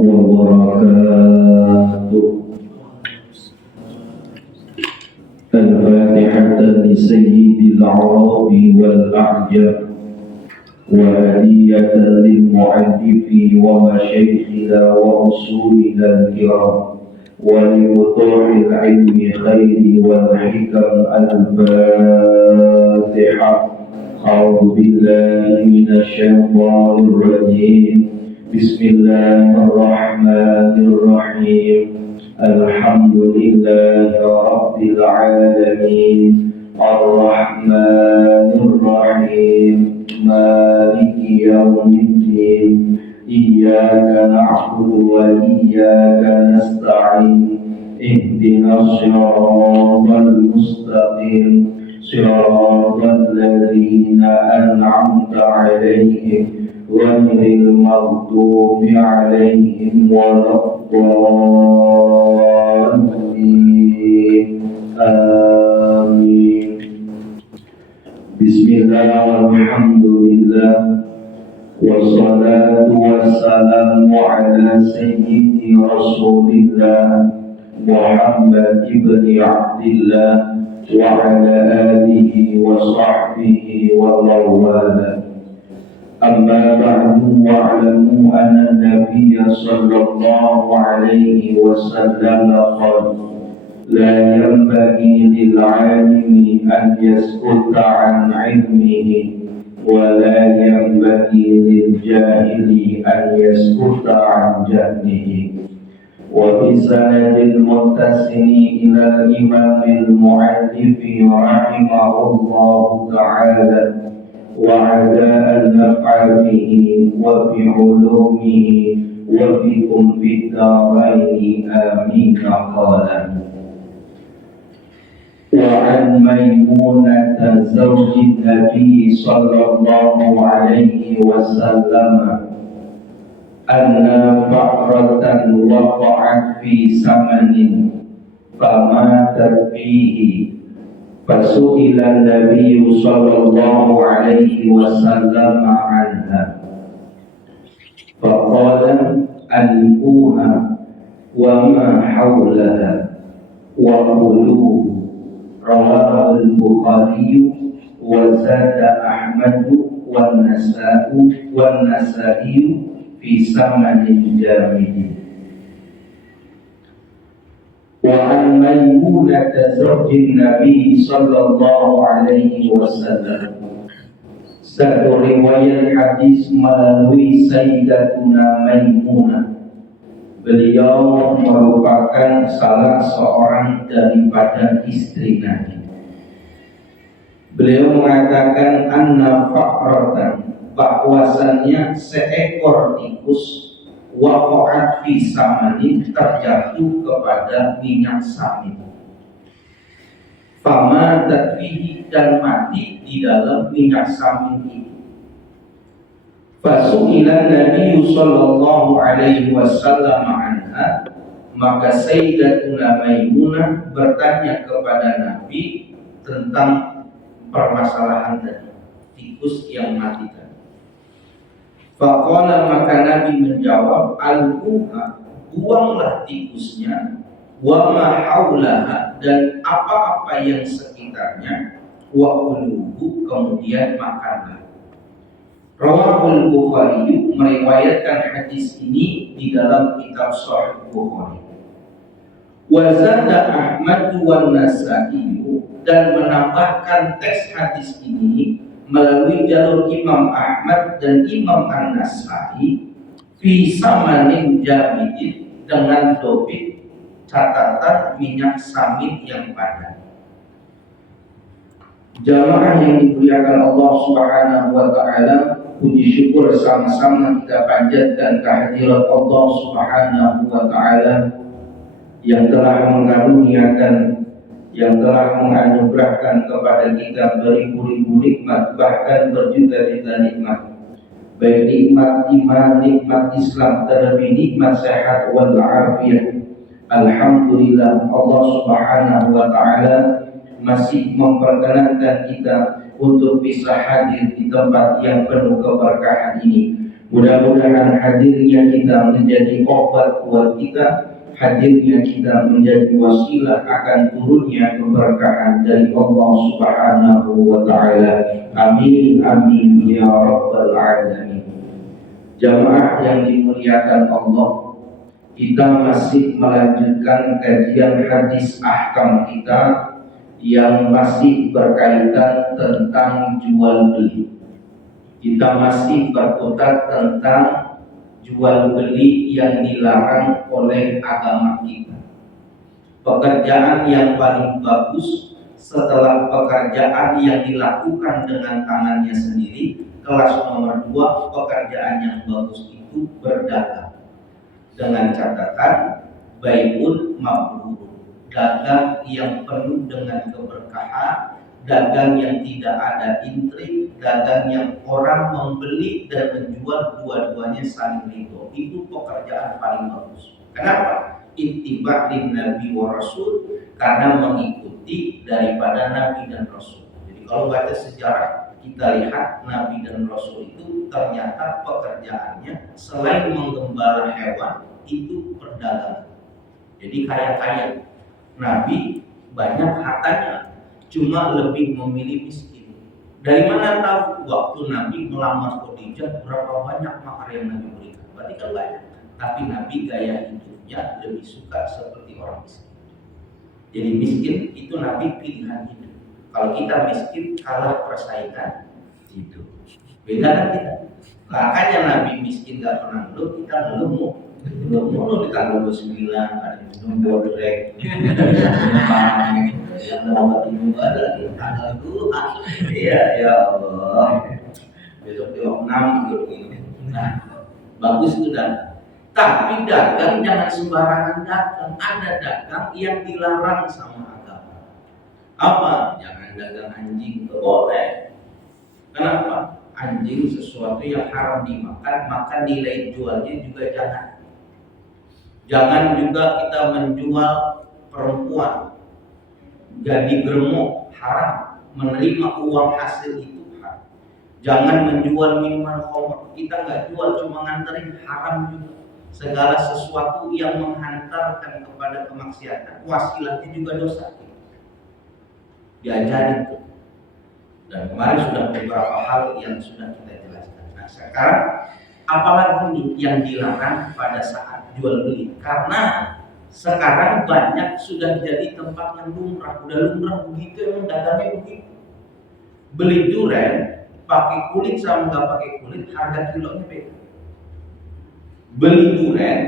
وبركاته. الفاتحة لسيد العرب والأعجم وهدية للمؤلف ومشايخنا ورسولنا الكرام ولفتوح العلم خير والحكم. الفاتحة. أعوذ بالله من الشيطان الرجيم. بسم الله الرحمن الرحيم. الحمد لله رب العالمين الرحمن الرحيم مالك يوم الدين. إياك نعبد وإياك نستعين. اهدنا الصراط المستقيم صراط الذين أنعمت عليهم غير المغضوب عليهم ولا الضالين. آمين. بسم الله والحمد لله والصلاة والسلام على سيد رسول الله محمد بن عبد الله وعلى آله وصحبه ومن والاه. أما بعد واعلموا أن النبي صلى الله عليه وسلم قال: لا ينبغي للعالم أن يسكت عن علمه ولا ينبغي للجاهل أن يسكت عن جهله. وبسند المتصل إلى الإمام المؤلف رحمه الله تعالى وعلى النفع به وبعلومه وبكم في الدارين آمين. قال: وعن ميمونة زوج النبي صلى الله عليه وسلم أن فأرة وقعت في سمن فماتت فيه، فسئل النبي صلى الله عليه وسلم عنها فقال: ألقوها وما حولها وكلوه. رواه البخاري وزاد أحمد والنسائي في سمن جامد. وعن ميمونة زوج النبي صلى الله عليه wasallam. Satu riwayat hadis melalui Sayyidatuna Maimunah. Beliau merupakan salah seorang daripada istri Nabi. Beliau mengatakan anna faqratan, bahwasannya seekor tikus waqa'at fi samanin, terjatuh kepada minyak samin. Famatat fihi, dan mati di dalam minyak samin itu. Fasu'ila Nabi sallallahu alaihi wasallam anha, maka Sayyidatuna Maimunah bertanya kepada Nabi tentang permasalahan tadi, tikus yang mati tadi. Faqala, maka Nabi menjawab, al-uha, buanglah tikusnya, wa ma haulaha, dan apa-apa yang sekitarnya, wa kuluhu, kemudian makanlah. Rawahul Bukhari, meriwayatkan hadis ini di dalam kitab Sahih Bukhari. Wa zada Ahmad wan Nasa'i, dan menambahkan teks hadis ini melalui jalur Imam Ahmad dan Imam An-Nasa'i fi samanin jamidin, dengan dobit catatan minyak samin yang padat. Jamaah yang dimuliakan Allah Subhanahu wa taala, puji syukur sama-sama kita panjatkan kehadirat Allah Subhanahu wa taala yang telah mengaruniakan, yang telah menganugerahkan kepada kita beribu-ribu nikmat, bahkan berjuta-juta nikmat, baik nikmat iman, nikmat Islam, terlebih nikmat sehat wal afiyah. Alhamdulillah, Allah Subhanahu wa taala masih memperkenankan kita untuk bisa hadir di tempat yang penuh keberkahan ini. Mudah-mudahan hadirnya kita menjadi obat buat kita, hadirnya kita menjadi wasilah akan turunnya keberkahan dari Allah Subhanahu wa taala. Amin amin ya rabbal alamin. Jamaah yang dimuliakan Allah, kita masih melanjutkan kajian hadis ahkam kita yang masih berkaitan tentang jual beli. Kita masih berkutat tentang jual beli yang dilarang oleh agama kita. Pekerjaan yang paling bagus setelah pekerjaan yang dilakukan dengan tangannya sendiri, kelas nomor 2, pekerjaan yang bagus itu berdagang. Dengan catatan bai'un mabrur, dagang yang penuh dengan keberkahan, dagang yang tidak ada intrik, dagang yang orang membeli dan menjual dua-duanya saling ridho. Itu pekerjaan paling bagus. Kenapa? Ittiba' lin nabi wa rasul, karena mengikuti daripada nabi dan rasul. Jadi kalau baca sejarah, kita lihat nabi dan rasul itu ternyata pekerjaannya selain menggembala hewan itu perdagangan. Jadi kaya-kaya. Nabi banyak hartanya, cuma lebih memilih miskin. Dari mana tahu? Waktu Nabi melamar Khadijah, berapa banyak mahar yang Nabi berikan? Berarti kan banyak. Tapi Nabi gaya hidupnya lebih suka seperti orang miskin. Jadi miskin itu Nabi pilihan hidup. Kalau kita miskin, kalah persaingan hidup. Beda kan kita? Makanya Nabi miskin gak pernah ngeluh, kita ngeluh mulu di tanggal 29, ada yang bodrek, yang lewat ini ada di tanggal 2. Iya ya Allah, besok di 6 gitu. Nah, bagus itu dan. Tapi dagang jangan sembarangan dagang. Ada dagang yang dilarang sama agama. Apa? Jangan dagang anjing, boleh. Kenapa? Anjing sesuatu yang haram dimakan, maka nilai jualnya juga jangan. Jangan juga kita menjual perempuan jadi germo, haram. Menerima uang hasil itu haram. Jangan menjual minuman khamr, kita nggak jual, cuma nganterin, haram juga. Segala sesuatu yang menghantarkan kepada kemaksiatan, wasilahnya juga dosa. Diajarin tuh. Dan kemarin sudah beberapa hal yang sudah kita jelaskan. Nah sekarang apalagi nih yang dilarang pada saat jual beli? Karena sekarang banyak sudah jadi tempat yang lumrah. Udah lumrah begitu, emang dagangnya begitu. Beli durian pakai kulit sama nggak pakai kulit, harga kilonya beda. Beli durian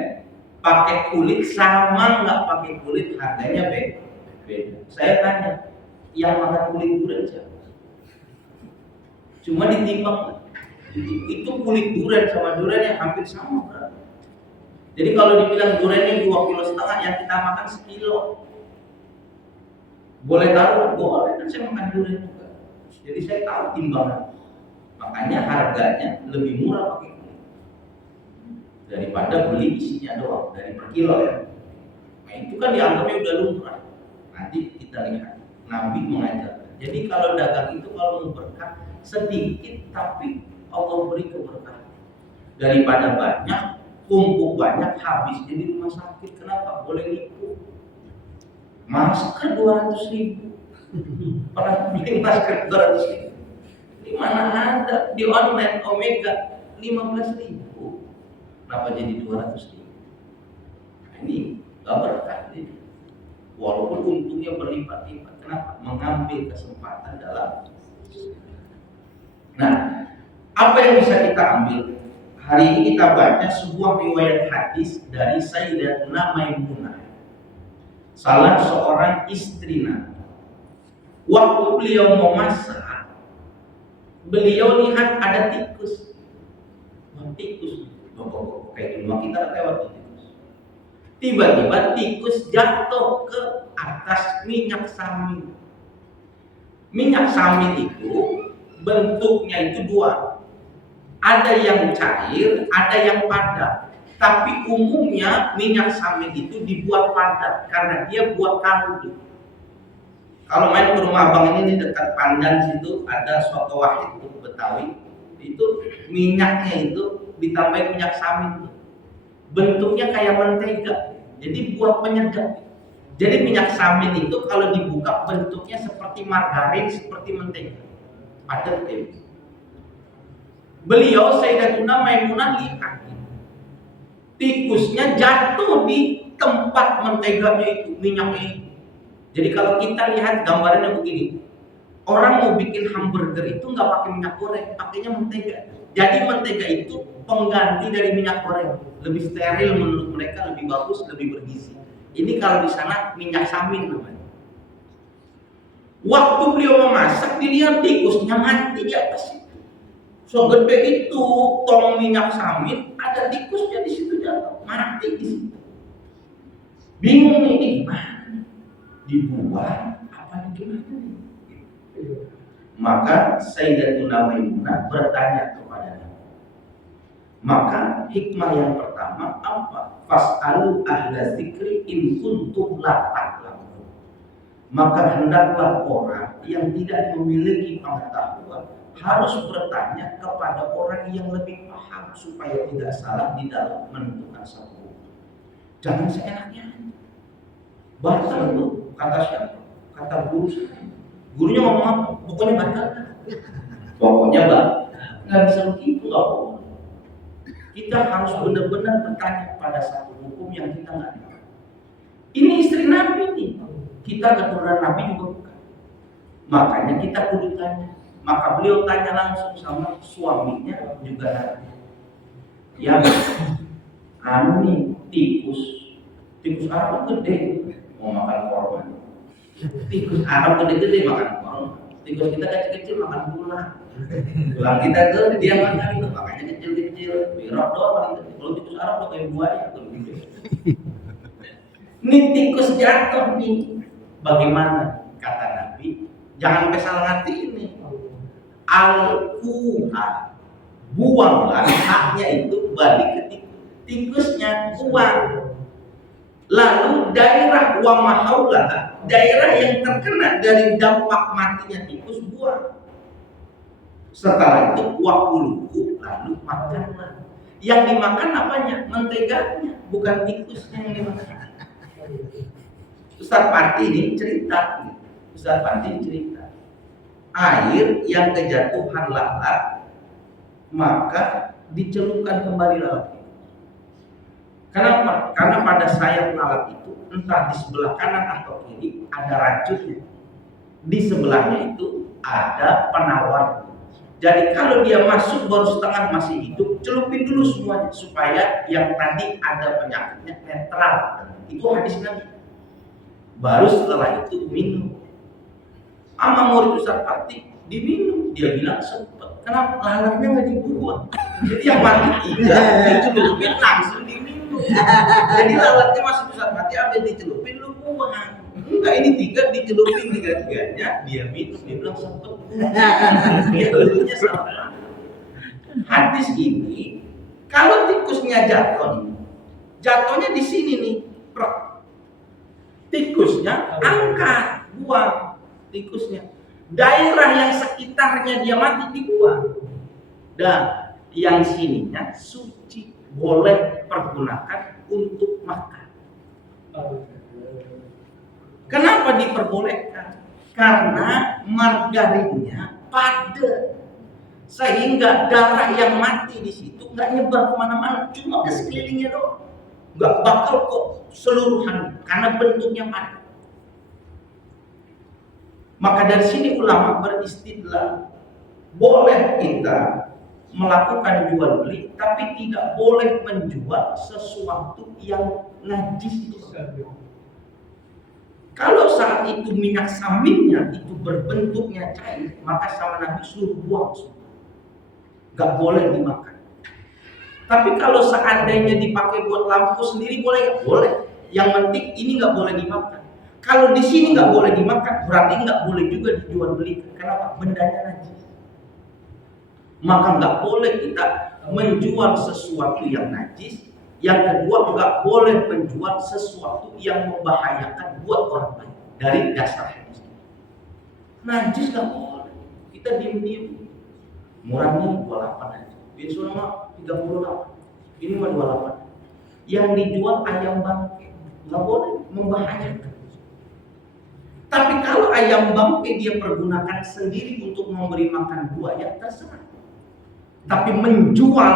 pakai kulit sama nggak pakai kulit, harganya beda. Saya tanya, yang makan kulit durian siapa? Cuma ditimbang, itu kulit durian sama durian yang hampir sama kan? Jadi kalau dibilang duriannya 2,5 kilo, yang kita makan 1 kilo. Boleh taruh? Boleh, kan saya makan durian juga. Jadi saya tahu timbangan. Makanya harganya lebih murah pakai kulit daripada beli isinya doang, dari per kilo ya. Nah itu kan dianggapnya udah lumrah. Nanti kita lihat Nabi mengajarkan. Jadi kalau dagang itu kalau mau berkah sedikit tapi Allah beri keberkahan. Daripada banyak, tumpuk banyak, habis jadi rumah sakit. Kenapa? Boleh nipu. Masker 200.000. Pernah beli masker 200.000? Di mana ada? Di online Omega 15.000. Kenapa jadi 200.000? Nah, ini gak berkah ini. Walaupun untungnya berlipat-lipat. Kenapa? Mengambil kesempatan dalam. Nah, apa yang bisa kita ambil? Hari ini kita baca sebuah riwayat hadis dari Sayyidatuna Maimunah, salah seorang istri Nabi. Waktu beliau mau masak, beliau lihat ada tikus. Tikus, kayak di rumah kita lewat tikus. Tiba-tiba tikus jatuh ke atas minyak samin. Minyak samin itu bentuknya itu dua, ada yang cair, ada yang padat. Tapi umumnya minyak samin itu dibuat padat karena dia buat kaldu. Kalau main ke rumah abang ini di dekat Pandan situ ada soto wahid Betawi, itu minyaknya itu ditambahin minyak samin. Bentuknya kayak mentega. Jadi buat penyedap. Jadi minyak samin itu kalau dibuka bentuknya seperti margarin, seperti mentega. Padat kayak gitu. Beliau Sayyidatuna Maimunah lihat tikusnya jatuh di tempat menteganya itu, minyaknya itu. Jadi kalau kita lihat gambarannya begini, orang mau bikin hamburger itu nggak pakai minyak goreng, pakainya mentega. Jadi mentega itu pengganti dari minyak goreng, lebih steril menurut mereka, lebih bagus, lebih bergizi. Ini kalau di sana minyak samin namanya. Waktu beliau memasak, dilihat tikusnya mati di atas itu. Segede itu tong minyak samin, ada tikusnya di situ jatuh, mati di situ. Bingung nih, ini gimana? Dibuang apa gimana nih? Maka Sayyidatuna Maimunah bertanya kepada Nabi. Maka hikmah yang pertama apa? Fas'alu ahla dzikri in kuntum la ta'lamun. Maka hendaklah orang yang tidak memiliki pengetahuan harus bertanya kepada orang yang lebih paham supaya tidak salah di dalam menentukan satu hukum. Jangan seenaknya. Batal itu kata siapa? Kata guru saya. Gurunya ngomong apa? Pokoknya batal. Pokoknya batal. Nggak bisa begitu loh. Kita harus benar-benar bertanya pada satu hukum yang kita nggak tahu. Ini istri Nabi nih. Kita keturunan Nabi juga bukan. Makanya kita kudu tanya. Maka beliau tanya langsung sama suaminya juga Nabi. Ya, anu nih tikus Arab gede mau makan korban. Tikus Arab gede-gede makan korban. Tikus kita kecil-kecil makan tulang. Tulang kita tuh dia makan itu makanya kecil-kecil. Birok doang paling kecil. Kalau tikus Arab tuh kayak buaya tuh gitu. Ini tikus jatuh nih. Bagaimana kata Nabi? Jangan sampai salah ngerti ini. Al-Quran, buanglah haknya itu balik ke tikus. Tikusnya buang. Lalu daerah wa mahaulah, daerah yang terkena dari dampak matinya tikus buang. Setelah itu wakuluku, lalu makanlah. Yang dimakan apanya? Menteganya, bukan tikusnya yang dimakan. Ustaz Pati ini cerita. Air yang kejatuhan lalat maka dicelupkan kembali lalat. Kenapa? Karena pada sayap lalat itu entah di sebelah kanan atau kiri ada racunnya. Di sebelahnya itu ada penawar. Jadi kalau dia masuk baru setengah masih hidup, celupin dulu semuanya supaya yang tadi ada penyakitnya netral. Itu hadis Nabi. Baru setelah itu minum. Ama murid Ustaz Pati diminum, dia bilang sempet. Kenapa lalatnya nggak dibuang? Jadi yang mati dicelupin langsung diminum. Jadi lalatnya masuk Ustaz Pati, habis dicelupin lu buang. Enggak, ini dicelupin tiga-tiganya, dia minum, dia bilang sempet. Dia dulunya salah. Hadis ini kalau tikusnya jatuhnya di sini nih, tikusnya angkat, buang. Tikusnya daerah yang sekitarnya dia mati dibuang dan yang sininya suci boleh pergunakan untuk makan. Kenapa diperbolehkan? Karena margarinnya padat sehingga darah yang mati di situ nggak nyebar kemana-mana, cuma ke sekelilingnya doang, nggak bakal kok seluruhan karena bentuknya padat. Maka dari sini ulama beristidlal, boleh kita melakukan jual beli, tapi tidak boleh menjual sesuatu yang najis itu. Kalau saat itu minyak saminnya itu berbentuknya cair, maka sama Nabi suruh buang semua, nggak boleh dimakan. Tapi kalau seandainya dipakai buat lampu sendiri boleh nggak? Boleh. Yang penting ini nggak boleh dimakan. Kalau di sini nggak boleh dimakan, berarti nggak boleh juga dijual belikan. Kenapa? Bendanya najis. Maka nggak boleh kita menjual sesuatu yang najis. Yang kedua, nggak boleh menjual sesuatu yang membahayakan buat orang lain. Dari dasar hadis. Najis nggak boleh. Kita diem-diem. Murah nih, jual apa najis? Insya Allah 38, ini mah 28. Yang dijual ayam bangke, nggak boleh, membahayakan. Tapi kalau ayam bangke dia pergunakan sendiri untuk memberi makan buaya, terserah. Tapi menjual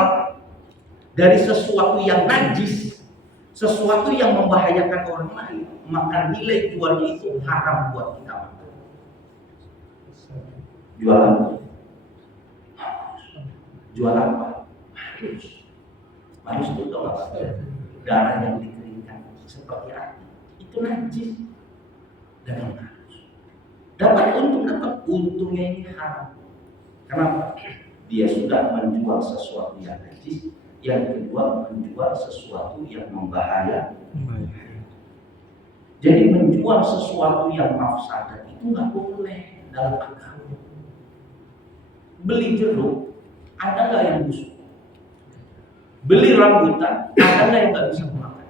dari sesuatu yang najis, sesuatu yang membahayakan orang lain, maka nilai jualnya itu haram buat kita makan. Jualan, jual apa? Harus itu tahu apa? Darah yang dikeringkan seperti api, itu najis. Dan harus dapat untungnya ini haram. Kenapa? Dia sudah menjual sesuatu yang najis, yang kedua menjual sesuatu yang membahayakan. Jadi menjual sesuatu yang mafsadat itu nggak boleh dalam agama. Beli jeruk, ada nggak yang busuk? Beli rambutan, ada nggak yang nggak bisa makan?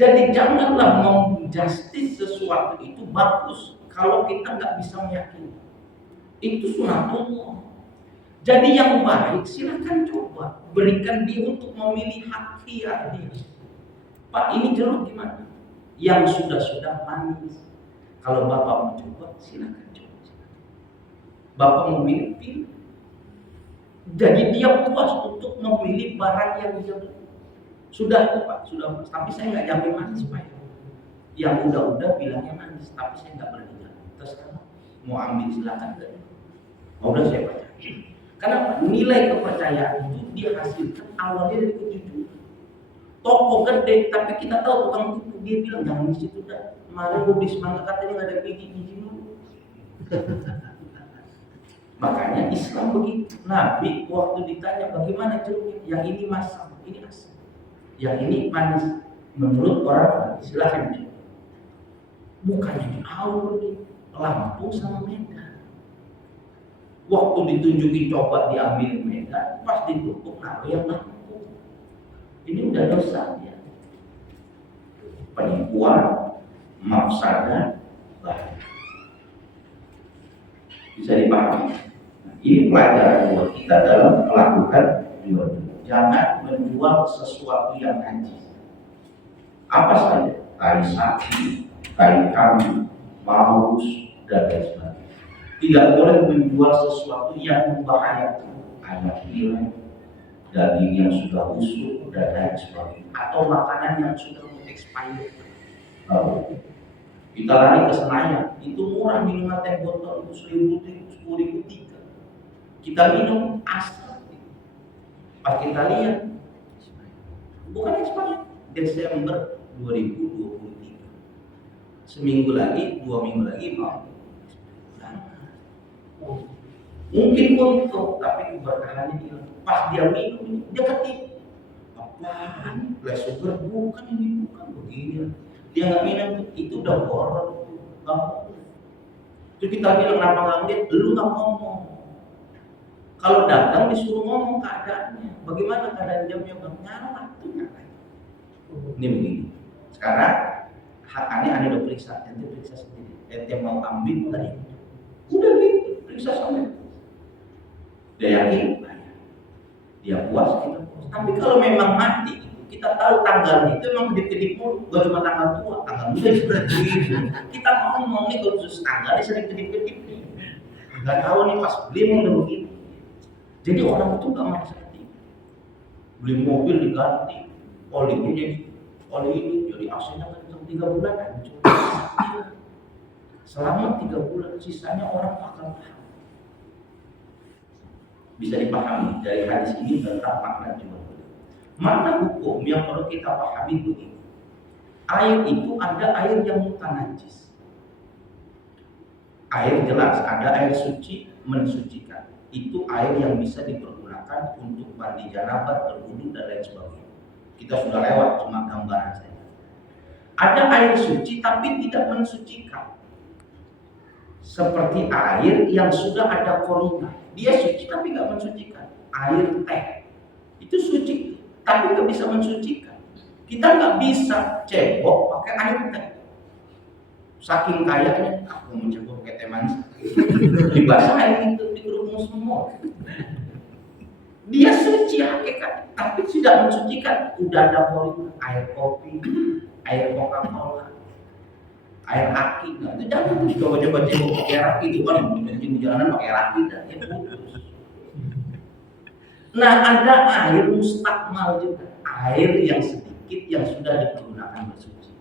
Jadi janganlah menjustis sesuatu itu bagus kalau kita nggak bisa meyakini. Itu sunatullah. Jadi yang baik silakan coba, berikan dia untuk memilih hak dia. Pak, ini jeruk gimana? Yang sudah manis. Kalau Bapak mau coba, silakan coba. Bapak memilih pilih. Jadi dia puas untuk memilih barang yang dia beli. Sudah Pak, sudah. Tapi saya nggak jamin manis Pak. Yang udah bilangnya manis, tapi saya nggak berani jamin. Terserah, mau ambil silakan. Udah saya baca. Kenapa? Nilai kepercayaan itu dia hasilkan awalnya dari kejujuran. Toko gede, tapi kita tahu tukang tipu, dia bilang jangan di situ dah. Kemarin gue beli semangka katanya nggak ada biji dulu. Makanya Islam begitu. Nabi waktu ditanya bagaimana jeruknya, yang ini masam, ini asam, yang ini manis. Menurut orang silahkan coba. Bukannya di awal Lampung sama Medan. Waktu ditunjukin coba diambil Medan, pas ditutup naruh yang Lampung. Ini udah dosa ya. Penipuan, mafsadah, bahaya. Bisa dipahami. Ini pelajaran buat kita dalam melakukan jual. Jangan menjual sesuatu yang najis. Apa saja, tai sapi, tai kambing, paus, dan lain sebagainya. Tidak boleh menjual sesuatu yang membahayakan, ayam gila, daging yang sudah busuk dan lain sebagainya, atau makanan yang sudah expired. Kita lari ke Senayan, itu murah minuman teh botol itu 10.000, 10.003. Kita minum asal. Pas kita lihat, bukan expired, Desember 2023. Seminggu lagi, 2 minggu lagi mau. Mungkin untuk, tapi keberkahannya dia. Pas dia minum, dia ketipu. Apaan? Blood sugar bukan ini, bukan begini. Dia nggak minum itu udah horor. Itu kita bilang kenapa nggak ngeliat? Lu nggak ngomong. Kalau dagang disuruh ngomong keadaannya. Bagaimana keadaan jamnya bang? Nyala tuh nyala. Ini begini. Sekarang hak aneh udah periksa, ente periksa sendiri. Ente mau ambil tadi. Udah gitu, periksa sampai. Dia yakin, dia puas, kita puas. Tapi kalau memang mati, kita tahu tanggalnya itu memang kedip-kedip mulu, gak cuma tanggal tua, tanggal muda juga gitu. Kita ngomong nih kalau khusus tanggal ini sering kedip-kedip nih. Gak tahu nih pas beli udah begitu. Jadi orang itu gak merasa hati. Beli mobil diganti, olinya jadi oli ini jadi AC-nya kencang 3 bulan hancur. Selama 3 bulan sisanya orang akan paham. Bisa dipahami dari hadis ini tentang makna jual beli. Makna hukum yang perlu kita pahami begini. Air itu ada air yang mutanajis. Air jelas, ada air suci mensucikan. Itu air yang bisa dipergunakan untuk mandi janabah, berwudu dan lain sebagainya. Kita sudah lewat, cuma gambaran saja. Ada air suci tapi tidak mensucikan. Seperti air yang sudah ada korina. Dia suci tapi nggak mensucikan. Air teh itu suci tapi nggak bisa mensucikan. Kita nggak bisa cebok pakai air teh. Saking kayanya aku mau cebok pakai teh manis. Dibasahin itu dikerupung semua. Dia suci hakikat, tapi tidak mensucikan. Udah ada poin air kopi, air Coca-Cola, air aki. Nah, itu jangan coba-coba jenguk pakai air aki itu kan kencing di jalanan pakai air aki dan itu putus. Nah, ada air mustakmal juga, air yang sedikit yang sudah dipergunakan bersuci.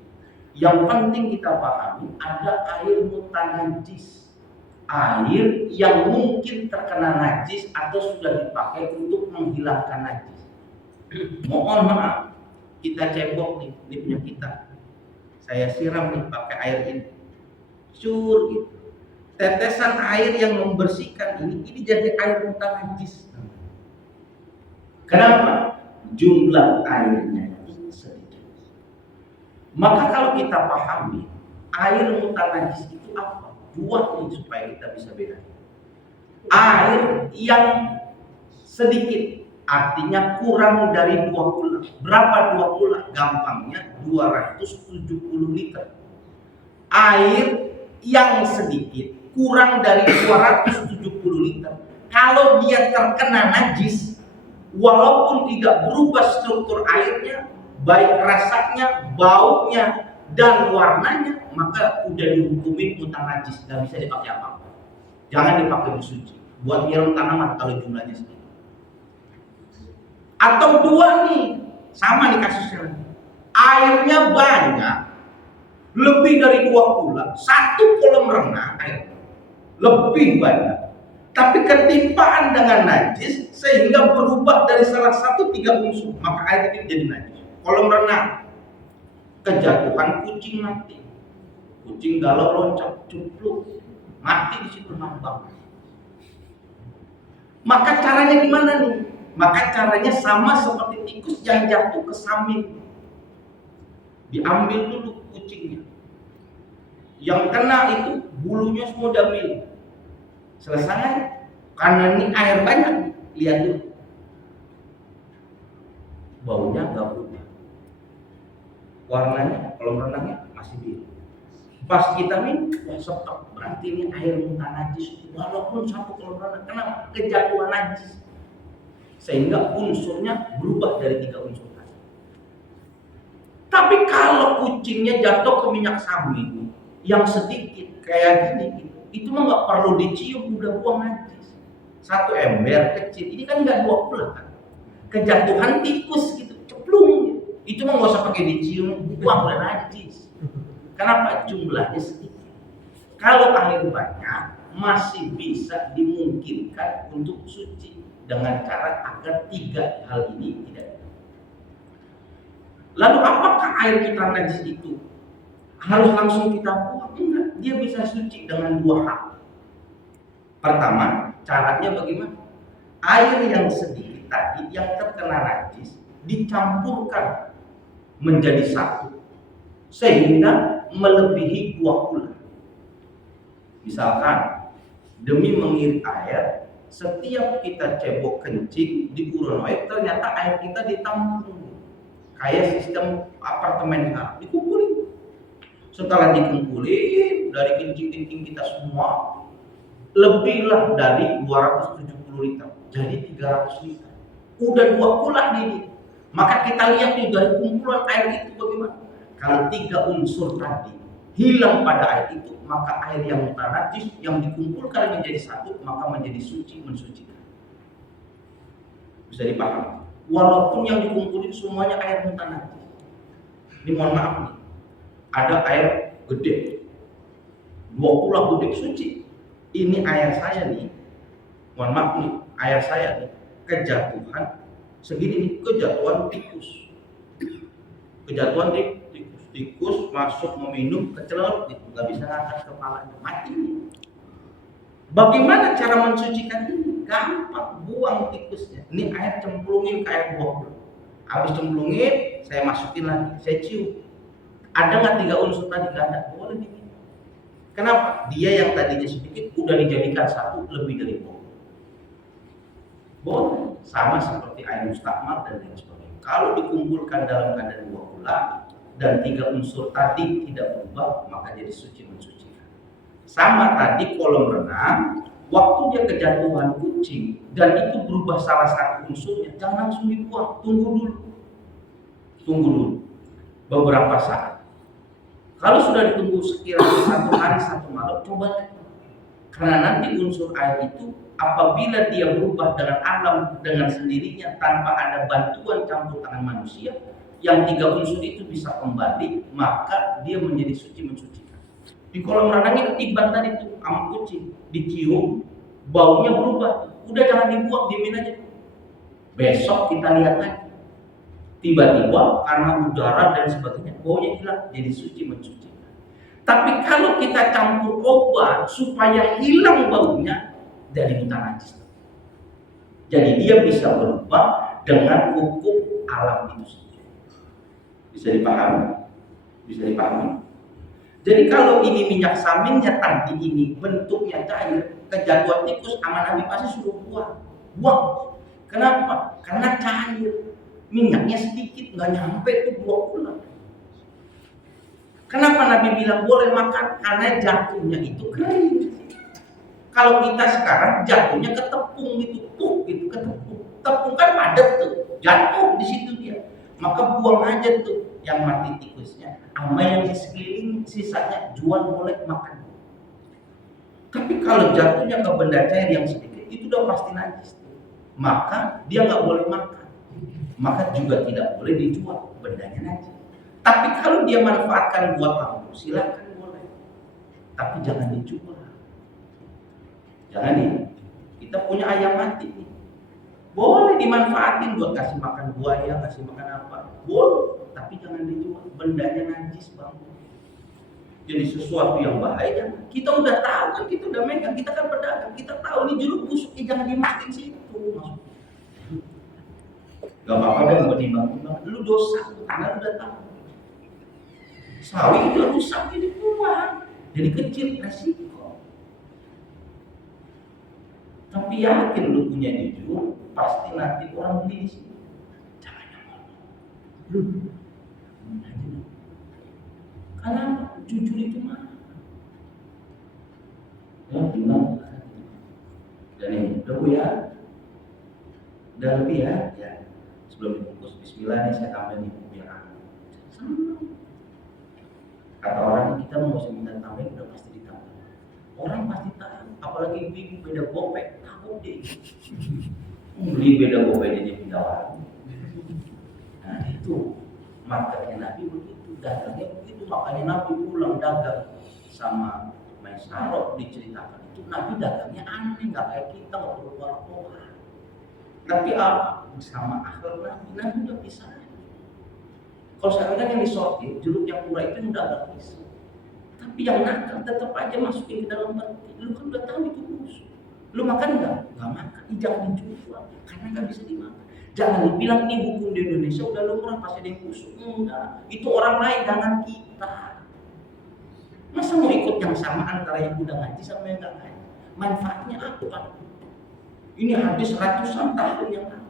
Yang penting kita pahami ada air mutanajis, air yang mungkin terkena najis atau sudah dipakai untuk menghilangkan najis. Mohon maaf, kita cebok nih, ini punya kita. Saya siram nih pakai air ini, cur gitu. Tetesan air yang membersihkan ini jadi air mutanajis. Kenapa? Jumlah airnya sedikit. Maka kalau kita pahami air mutanajis itu apa? Dua nih supaya kita bisa bedakan. Air yang sedikit artinya kurang dari 2 kula. Berapa 2 kula? Gampangnya 270 liter. Air yang sedikit kurang dari 270 liter. Kalau dia terkena najis, walaupun tidak berubah struktur airnya, baik rasanya, baunya, dan warnanya, maka udah dihukumi mutanajis, nggak bisa dipakai apa-apa. Jangan dipakai bersuci. Buat nyiram tanaman kalau jumlahnya sedikit. Atau dua nih, sama nih kasusnya. Airnya banyak, lebih dari 2 kula, 1 kolam renang air, lebih banyak. Tapi ketimpaan dengan najis sehingga berubah dari salah satu 3 unsur, maka air itu jadi najis. Kolam renang, kejatuhan kucing mati, kucing galau loncat, cupluk, mati di situ nambang. Maka caranya gimana nih? Maka caranya sama seperti tikus yang jatuh ke samping. Diambil dulu kucingnya. Yang kena itu bulunya semua diambil. Selesai, karena ini air banyak, lihat dulu. Baunya nggak berubah. Warnanya, kalau renangnya masih biru. Pas kita minum, ya sepet. Berarti ini air mutanajis. Walaupun 1 kolam renang, kenapa? Kejatuhan najis. Sehingga unsurnya berubah dari 3 unsur tadi. Tapi kalau kucingnya jatuh ke minyak samin yang sedikit kayak gini, itu mah nggak perlu dicium, udah buang najis. 1 ember kecil, ini kan nggak 2 kula kan. Kejatuhan tikus gitu, ceplung gitu. Itu mah nggak usah pakai dicium, buang udah najis. Kenapa? Jumlahnya sedikit. Kalau air banyak, masih bisa dimungkinkan untuk suci dengan cara agar 3 hal ini tidak. Lalu apakah air kita najis itu harus langsung kita buang? Enggak, dia bisa suci dengan 2 hal. Pertama, caranya bagaimana? Air yang sedikit tadi yang terkena najis dicampurkan menjadi 1 sehingga melebihi 2 kula. Misalkan demi mengirit air, setiap kita cebok kencing di uronoid, ternyata air kita ditampung. Kayak sistem apartemen sekarang, dikumpulin. Setelah dikumpulin dari kencing-kencing kita semua, lebihlah dari 270 liter, jadi 300 liter. Udah 2 kula ini. Maka kita lihat nih dari kumpulan air itu bagaimana. Kalau 3 unsur tadi hilang pada air itu, maka air yang mutanajis yang dikumpulkan menjadi 1, maka menjadi suci, mensucikan. Bisa dipahami? Walaupun yang dikumpulin semuanya air mutanajis. Ini mohon maaf nih, ada air gede, 2 kula gede suci. Ini air saya nih, mohon maaf nih, air saya nih kejatuhan segini nih, kejatuhan tikus. Kejatuhan tikus masuk meminum, kecelup, nggak bisa ngangkat kepalanya, mati. Bagaimana cara mensucikan ini? Gampang, buang tikusnya. Ini air cemplungin ke air buah. Habis cemplungin, saya masukin lagi, saya cium. Ada nggak 3 unsur tadi? Nggak ada, boleh nih. Kenapa? Dia yang tadinya sedikit udah dijadikan 1 lebih dari buah. Boleh, sama seperti air mustakmal dan lain sebagainya. Kalau dikumpulkan dalam keadaan 2 kula dan 3 unsur tadi tidak berubah, maka jadi suci mensucikan. Sama tadi kolam renang, waktu dia kejatuhan kucing dan itu berubah salah satu unsurnya, jangan langsung dibuang, tunggu dulu beberapa saat. Kalau sudah ditunggu sekiranya 1 hari 1 malam, coba lagi. Karena nanti unsur air itu apabila dia berubah dengan alam dengan sendirinya tanpa ada bantuan campur tangan manusia, yang 3 unsur itu bisa kembali, maka dia menjadi suci mensucikan. Di kolam renangnya ketiban tadi tuh sama kucing, dicium, baunya berubah. Udah jangan dibuang, diemin aja. Besok kita lihat lagi. Tiba-tiba karena udara dan sebagainya baunya hilang, jadi suci mensucikan. Tapi kalau kita campur obat supaya hilang baunya, jadi buta najis. Jadi dia bisa berubah dengan hukum alam itu sendiri. Bisa dipahami? Bisa dipahami? Jadi kalau ini minyak saminnya tadi ini bentuknya cair, kejatuhan tikus sama Nabi pasti suruh buang. Kenapa? Karena cair. Minyaknya sedikit, nggak nyampe tuh 2 bulan. Kenapa Nabi bilang boleh makan? Karena jatuhnya itu kering. Kalau kita sekarang jatuhnya ke tepung gitu, gitu ke tepung. Tepung kan padat tuh, jatuh di situ dia. Maka buang aja tuh yang mati tikusnya. Sama yang di sekeliling sisanya jual, boleh makan. Tapi kalau jatuhnya ke benda cair yang sedikit, itu udah pasti najis. Maka dia nggak boleh makan. Maka juga tidak boleh dijual, bendanya najis. Tapi kalau dia manfaatkan buat lampu, silakan boleh. Tapi jangan dijual. Jangan nih. Kita punya ayam mati nih. Boleh dimanfaatin buat kasih makan buaya, kasih makan apa. Boleh, tapi jangan dijual. Bendanya najis bang. Jadi sesuatu yang bahaya. Kita udah tahu kan, kita udah megang, kita kan pedagang, kita tahu nih jeruk busuk, jangan dimakan situ. Maksudnya. Gak apa-apa deh mau dibang-bang, lu dosa, karena lu udah tahu. Sawi udah rusak jadi buang, jadi kecil resiko. Tapi yakin lu punya jujur, pasti nanti orang beli di sini. Jangan ngomong. Karena jujur itu mah. Ya bilang. Dan ini udah ya, udah lebih ya. Sebelum dibungkus bismillah nih saya tambahin nih biar hangat. Kata orang kita mau minta tambahin udah pasti ditambah. Orang pasti tahu, apalagi ibu beda gopek, tahu deh. Beli beda gopek jadi pindah warung. Nah itu marketnya Nabi begitu, dagangnya begitu, makanya Nabi pulang dagang sama Maisarok diceritakan itu Nabi dagangnya aneh, nggak kayak kita nggak perlu keluar. Tapi apa? Sama akhlak Nabi udah bisa. Kalau sekarang kan yang disortir, jeruk yang murah itu udah agak bisa. Tapi yang nakal tetap aja masukin ke dalam peti. Lu kan udah tahu itu busuk. Lu makan nggak? Nggak makan. Jangan dijual, karena nggak bisa dimakan. Jangan dibilang ini hukum di Indonesia udah lumrah pasti ada yang busuk. Enggak. Itu orang lain, jangan kita. Masa mau ikut yang sama antara yang udah ngaji sama yang nggak ngaji? Manfaatnya apa? Ini habis ratusan tahun yang lalu.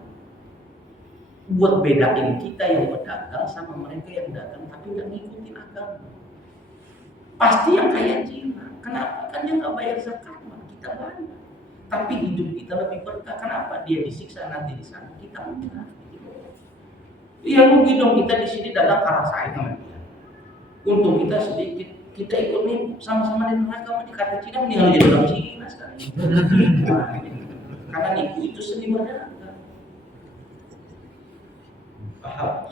Buat bedain kita yang berdagang sama mereka yang dagang tapi nggak ngikutin agama. Pasti yang kaya Cina. Kenapa? Kan dia nggak bayar zakat, kita banyak. Tapi hidup kita lebih berkah. Kenapa? Dia disiksa nanti di sana, kita enggak. Iya rugi dong kita di sini dagang kalah saing sama dia. Untung kita sedikit, kita ikut nih sama-sama di neraka dikata Cina mendingan jadi orang Cina sekarang. Karena nipu itu seni berdagang. Paham?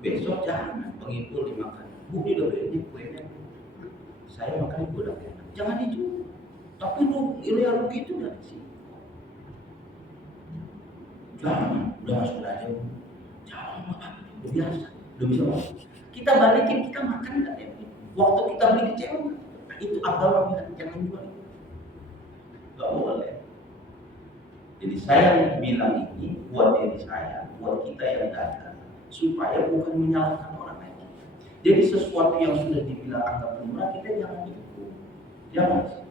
Besok jangan pengikut dimakan. Bu ini udah beli kuenya. Saya makan itu udah enak. Jangan dijual. Tapi lu rugi itu dari sini. Jangan, udah masuk aja. Jangan makan itu udah biasa, udah bisa masuk. Kita balikin, kita makan nggak ya? Waktu kita beli kecewa, itu agama bilang jangan jual itu. Gak boleh. Jadi saya bilang ini buat diri saya, buat kita yang dagang, supaya bukan menyalahkan orang lain. Jadi sesuatu yang sudah dibilang anggap murah, kita jangan ikut. Jangan.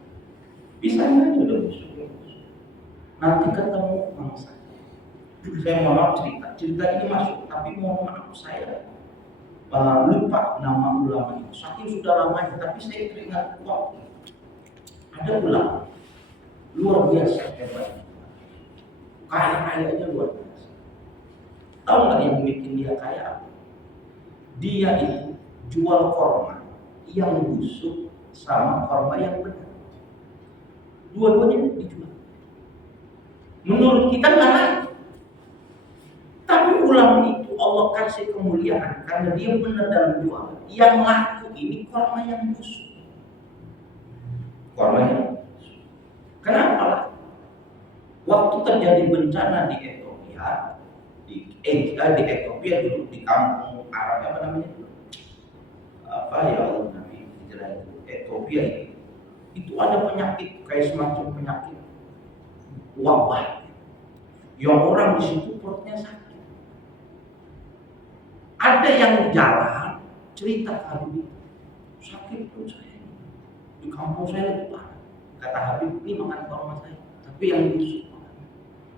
Bisa aja udah busuk. Nanti ketemu mangsa. Saya mau maaf cerita ini masuk, tapi mohon maaf saya lupa nama ulama itu. Saking sudah lamanya, tapi saya teringat waktu ada ulama luar biasa hebatnya. Kaya aja luar biasa. Tahu nggak yang bikin dia kaya apa? Dia itu jual korma yang busuk sama korma yang benar. Dua-duanya dijual. Menurut kita nggak laku. Tapi ulama itu Allah kasih kemuliaan karena dia benar dalam jual. Yang laku ini korma yang busuk. Korma yang busuk. Kenapa lah? Waktu terjadi bencana di Ethiopia, di Ethiopia dulu, di kampung Arab apa namanya? Apa ya Allah Nabi Israel Ethiopia itu ada penyakit kayak semacam penyakit wabah yang orang di situ perutnya sakit. Ada yang jalan cerita Habib, sakit perut saya di kampung saya lebih parah. Kata Habib, ini makan korma saya, tapi yang busuk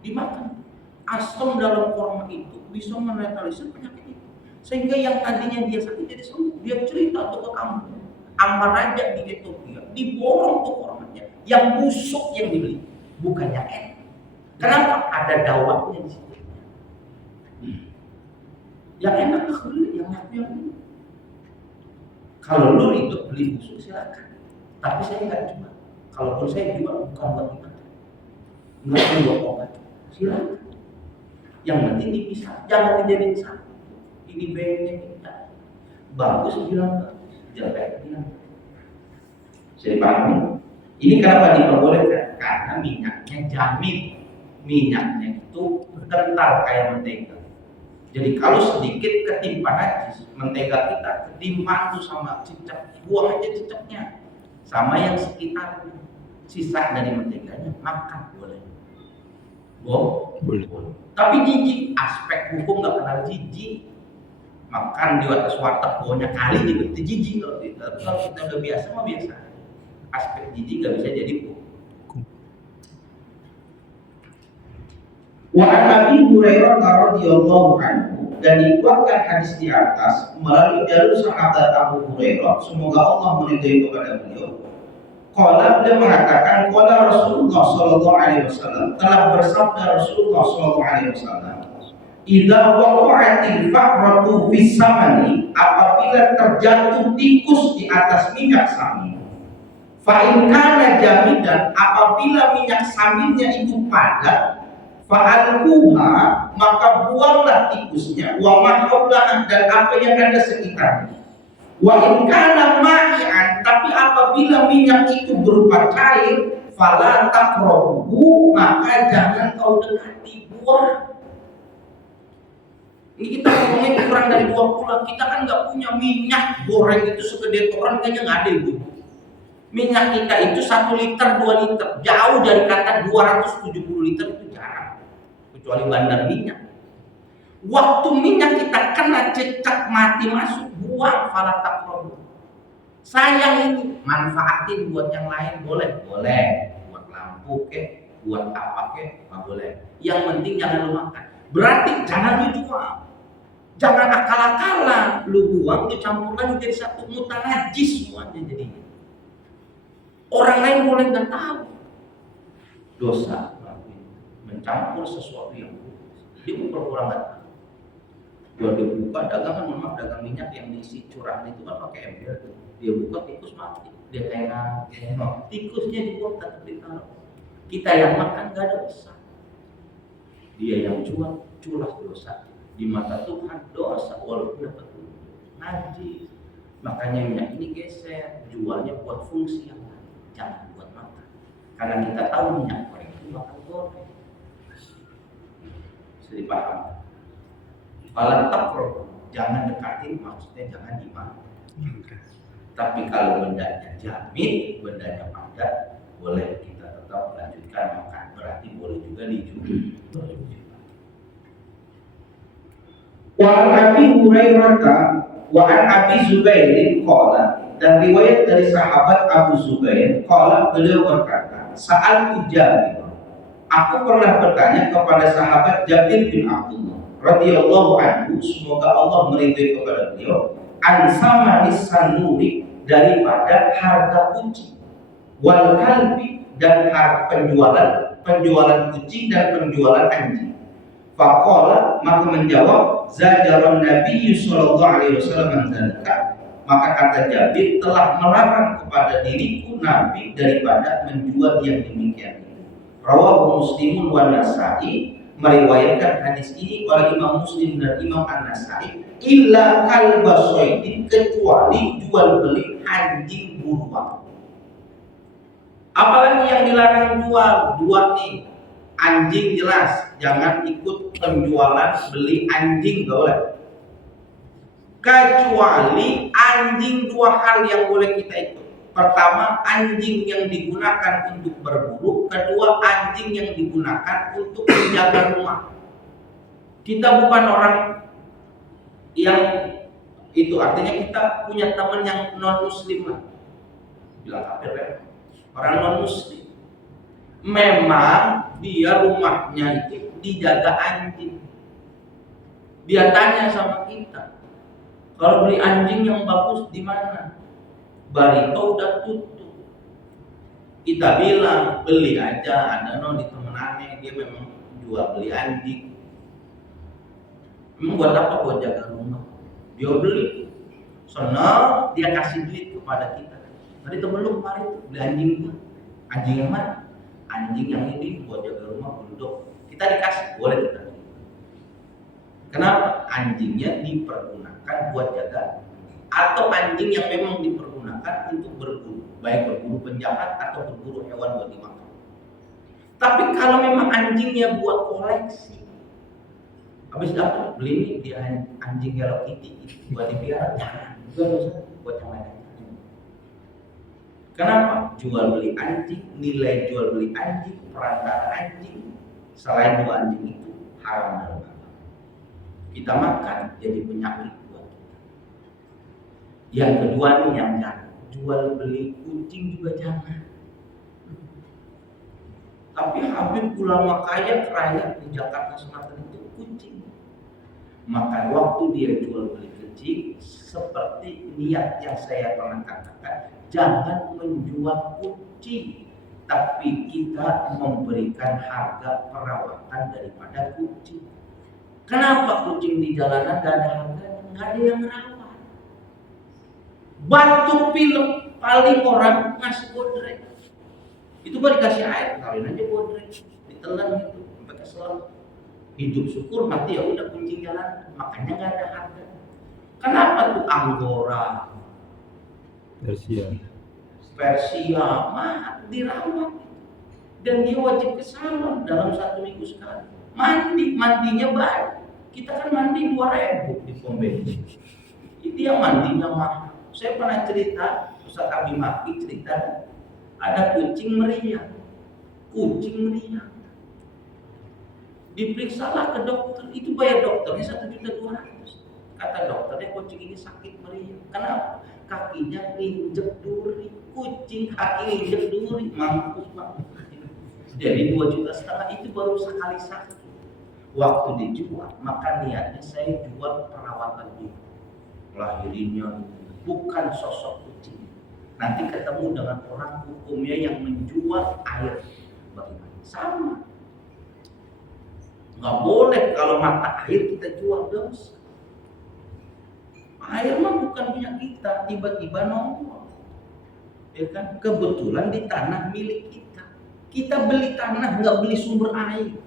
dimakan. Asam dalam korma itu bisa menetralisir penyakit itu, sehingga yang tadinya dia sakit jadi sembuh. Dia cerita tuh ke kampung Ammar Raja di Ethiopia, diborong tuh kormanya, yang busuk yang dibeli, bukannya enak. Kenapa? Ada dawatnya di situ. Yang enak tuh beli, yang laku yang beli. Kalau lu itu beli busuk silakan, tapi saya nggak jual. Kalaupun saya jual bukan buat dimakan, nggak buat obat, silakan. Yang penting dipisah, jangan dijadiin satu. Ini baiknya kita bagus bilang bagus, jelek bilang. Saya pahami. Ini kenapa diperbolehkan? Karena minyaknya jamin, minyaknya itu kental kayak mentega. Jadi kalau sedikit ketimpa najis, mentega kita ketimpa tuh sama cicak, buang aja cicaknya. Sama yang sekitarnya, sisa dari menteganya makan boleh. Boleh. Tapi jijik, aspek hukum nggak kenal jijik. Makan di atas warteg bawahnya kali juga itu jijik. Kalau kita udah biasa mah biasa. Aspek jijik nggak bisa jadi hukum. Wa an Abi Hurairah radhiyallahu anhu, dan dikuatkan hadis di atas melalui jalur sahabat Abu Hurairah, semoga Allah meridai kepada beliau. Qala, dia mengatakan, qala Rasulullah sallallahu alaihi wasallam, telah bersabda Rasulullah sallallahu alaihi wasallam, idza waqa'atil fa'ratu fis samani, apabila terjatuh tikus di atas minyak samin, fa in kana jamidan, apabila minyak saminnya itu padat, fa'alquha, maka buanglah tikusnya, wa ma hawlaha, dan apa yang ada sekitarnya. Wa in kana ma'ian, tapi apabila minyak itu berupa cair, fala taqrabuhu, maka jangan kau dekati, buang. Ini kita ngomongin kurang dari 20, kita kan nggak punya minyak goreng itu segede orang, kayaknya nggak ada itu. Minyak kita itu 1 liter, 2 liter, jauh dari kata 270 liter itu jarang, kecuali bandar minyak. Waktu minyak kita kena cecak mati masuk, buang, fala taqrabu. Sayang ini, manfaatin buat yang lain boleh, buat lampu ke, buat apa ke, nggak boleh. Yang penting jangan lu makan. Berarti jangan lu jual, jangan akal-akalan, lu buang, lu campur lagi jadi satu, mutanajis semuanya jadinya. Orang lain boleh nggak tahu, dosa mencampur sesuatu yang dia memperkurang nggak tahu. Dia buka dagangan, memang dagang minyak yang diisi curahan itu kan pakai ember, dia buka tikus mati, dia tengok tikusnya dibuang tetap ditaruh. Kita yang makan nggak ada dosa, dia yang jual culas dosa di mata Tuhan, dosa walaupun dapat najis. Makanya minyak ini geser, jualnya buat fungsi yang lain, jangan buat makan. Karena kita tahu minyak goreng itu makan goreng. Bisa dipahami? Fala taqrabu, jangan dekatin, maksudnya jangan dimakan. Tapi kalau bendanya jamin, bendanya padat, boleh kita tetap lanjutkan makan. Berarti boleh juga dijual. Wa an Abi Hurairah wa an Abi Zubair qala, dan riwayat dari sahabat Abu Zubair qala, beliau berkata, sa'altu Jabir, aku pernah bertanya kepada sahabat Jabir bin Abdullah radhiyallahu anhu, semoga Allah meridai kepada beliau, an samanis sanuri, daripada harga kucing, wal kalbi, dan penjualan kucing dan penjualan anjing. Faqala, maka menjawab, zajaran Nabi sallallahu alaihi wasallam dzalika, maka kata Jabir, telah melarang kepada diriku Nabi daripada menjual yang demikian itu. Rawahu Muslimun wa Nasa'i, meriwayatkan hadis ini oleh Imam Muslim dan Imam An-Nasa'i, illa kalba soidin, kecuali jual beli anjing buruan. Apalagi yang dilarang jual? Dua nih. Anjing jelas, jangan ikut penjualan beli anjing, gak boleh. Kecuali anjing, dua hal yang boleh kita ikut. Pertama, anjing yang digunakan untuk berburu. Kedua, anjing yang digunakan untuk menjaga rumah. Kita bukan orang yang itu, artinya kita punya teman yang non muslim lah, bilang kafir, orang non muslim. Memang dia rumahnya itu dijaga anjing. Dia tanya sama kita, kalau beli anjing yang bagus di mana? Barito udah tutup. Kita bilang beli aja, ada di temen aneh, dia memang jual beli anjing. Memang buat apa? Buat jaga rumah. Dia beli, senang, dia kasih duit kepada kita. Tadi temen lu kemarin beli anjing gua. Anjing yang mana? Anjing yang ini buat jaga rumah, bulldog. Kita dikasih, boleh kita. Kenapa? Anjingnya dipergunakan buat jaga, atau anjing yang memang dipergunakan untuk berburu, baik berburu penjahat atau berburu hewan buat dimakan. Tapi kalau memang anjingnya buat koleksi, habis dapat beli ini dia anjing Hello Kitty buat dipelihara, jangan. Buat yang lain. Kenapa? Jual beli anjing, nilai jual beli anjing, perantara anjing, selain dua anjing itu haram dalam agama. Kita makan jadi penyakit buat kita. Yang kedua nih yang jangan, jual beli kucing juga jangan. Tapi Habib ulama kaya di Jakarta Selatan itu kucing. Maka waktu dia jual beli kucing, seperti niat yang saya pernah katakan, jangan menjual kucing, tapi kita memberikan harga perawatan daripada kucing. Kenapa kucing di jalanan gak ada harganya? Gak ada yang merawat. Batuk pilek paling orang ngasih bodrek. Itu baru dikasih air, kawin aja bodrek, ditelan gitu sampai keselam. Hidup syukur, mati ya udah kucing jalan. Makanya gak ada harga. Kenapa tuh Anggora, Persia mah dirawat, dan dia wajib ke salon dalam 1 minggu sekali. Mandinya baik. Kita kan mandi 2.000 di pom bensin. Itu yang mandinya mahal. Saya pernah cerita, Ustaz Abi Maki cerita, ada kucing meriang. Diperiksalah ke dokter, itu bayar dokternya 1.200.000. Kata dokternya kucing ini sakit meriang. Kenapa? Kakinya nginjek duri. Kucing kaki nginjek duri, mampus banget. Jadi 2,5 juta itu baru sekali sakit. Waktu dijual, maka niatnya saya jual perawatan dia, lahirinnya, bukan sosok kucing. Nanti ketemu dengan orang hukumnya yang menjual air, bagaimana? Sama. Nggak boleh kalau mata air kita jual, dosa. Air mah bukan punya kita, tiba-tiba nongol. Ya kan? Kebetulan di tanah milik kita. Kita beli tanah, nggak beli sumber air.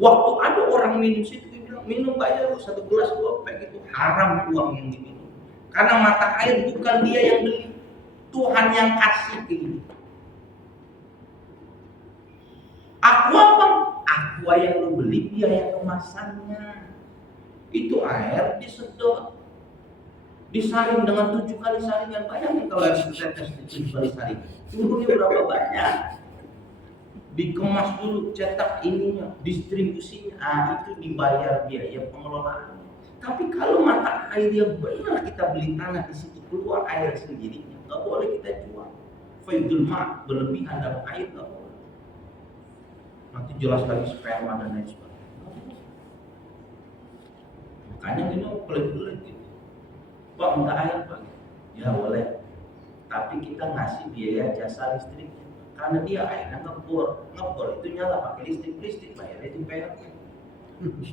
Waktu ada orang minum situ, dia bilang minum bayar 1 gelas gopek, itu haram uang yang diminum. Karena mata air bukan dia yang beli, Tuhan yang kasih ke ini. Aqua apa? Aqua yang lu beli, biaya kemasannya. Itu air disedot, disaring dengan 7 kali saringan. Bayangin kalau air tetes 7 kali saringan, turunnya berapa banyak? Dikemas dulu, cetak ininya, distribusinya, itu dibayar biaya pengelolaan. Tapi kalau mata air yang benar kita beli tanah di situ, keluar air sendirinya, nggak boleh kita jual. Faidul ma' berlebihan dalam air nggak boleh. Nanti jelas lagi sperma dan lain sebagainya. Makanya minum pelit-pelit gitu. Pak minta air Pak, ya boleh. Tapi kita ngasih biaya jasa listriknya. Karena dia akhirnya ngebor itu nyala pakai listrik bayar itu PLN.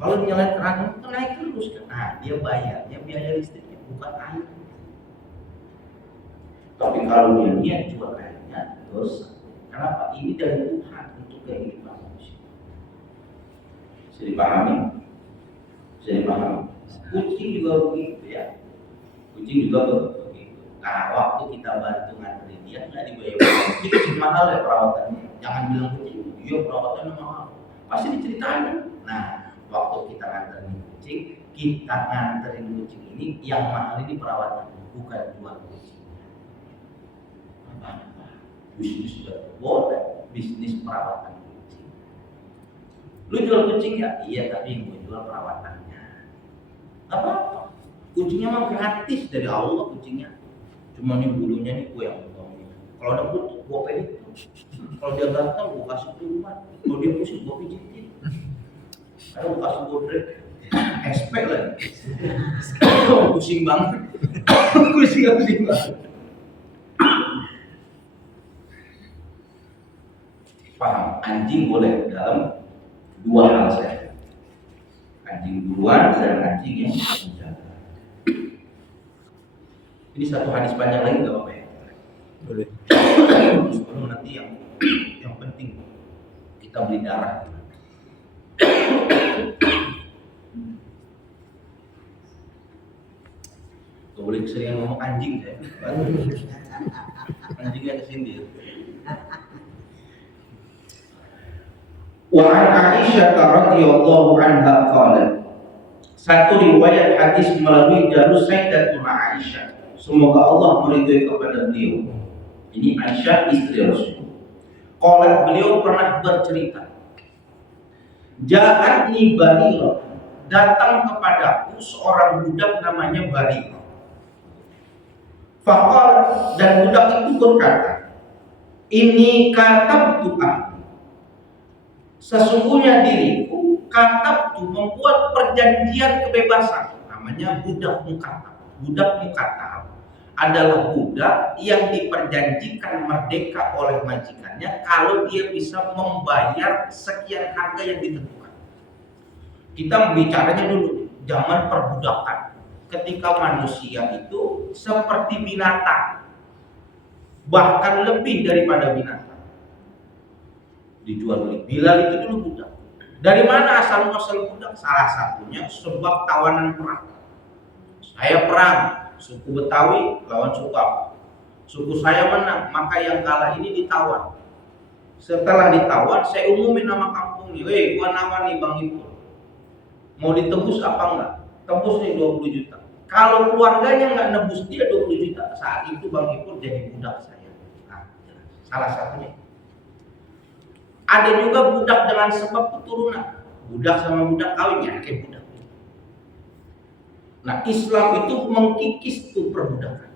Kalau nyalain keran itu naik terus kan. Nah, dia bayarnya biaya listriknya bukan air. Tapi kalau dia niat jual airnya terus kenapa? Ini dari Tuhan untuk kehidupan manusia. Bisa dipahami? Kucing juga begitu ya. Kucing juga begitu. Nah, waktu kita bantu nganterin dia nggak dibayar. Kucing mahal ya perawatannya. Jangan bilang kucing, iya perawatannya mahal. Pasti diceritain. Nah, waktu kita nganterin kucing ini yang mahal ini perawatan, bukan jual kucing. Bisnis sudah boleh, bisnis perawatan kucing. Lu jual kucing ya? Iya, tapi yang gue jual perawatannya. Apa? Kucingnya mah gratis dari Allah kucingnya. Cuma nih bulunya nih gue yang potong. Kalau ada bulu gue pedit. Kalau dia gatal gue kasih keluar. Kalau dia pusing gue pijitin. Ada gue kasih bodrek. Expect lagi. Pusing banget. Pusing banget. Paham? Anjing boleh dalam dua hal saja. Anjing duluan dan anjing yang menjaga. Ini satu hadis panjang lagi nggak apa-apa ya? Boleh. Sebelum nanti yang penting kita beli darah. Gak boleh keseringan ngomong anjing saya. Anjingnya kesindir. Wa an Aisyah radhiyallahu anha qalat. Satu riwayat hadis melalui jalur Sayyidatuna Aisyah. Semoga Allah meridhai kepada beliau. Ini Aisyah istri Rasul. Qalat, beliau pernah bercerita. Ja'atni Barirah, datang kepadaku seorang budak namanya Barirah. Faqal, dan budak itu berkata, ini katabtu sesungguhnya diriku katabtu membuat perjanjian kebebasan, namanya budak mukatab. Budak mukatab adalah budak yang diperjanjikan merdeka oleh majikannya kalau dia bisa membayar sekian harga yang ditentukan. Kita bicaranya dulu zaman perbudakan, ketika manusia itu seperti binatang, bahkan lebih daripada binatang. Dijual beli. Bilal itu dulu budak. Dari mana asal muasal budak? Salah satunya sebab tawanan perang. Saya perang, suku Betawi lawan suku apa? Suku saya menang, maka yang kalah ini ditawan. Setelah ditawan, saya umumin nama kampungnya. Gua nawani Bang Ipul. Mau ditebus apa enggak? Tebus nih 20 juta. Kalau keluarganya enggak nebus dia 20 juta, saat itu Bang Ipul jadi budak saya. Nah, salah satunya. Ada juga budak dengan sebab keturunan. Budak sama budak kawin ya kayak budak. Nah, Islam itu mengkikis itu perbudakan.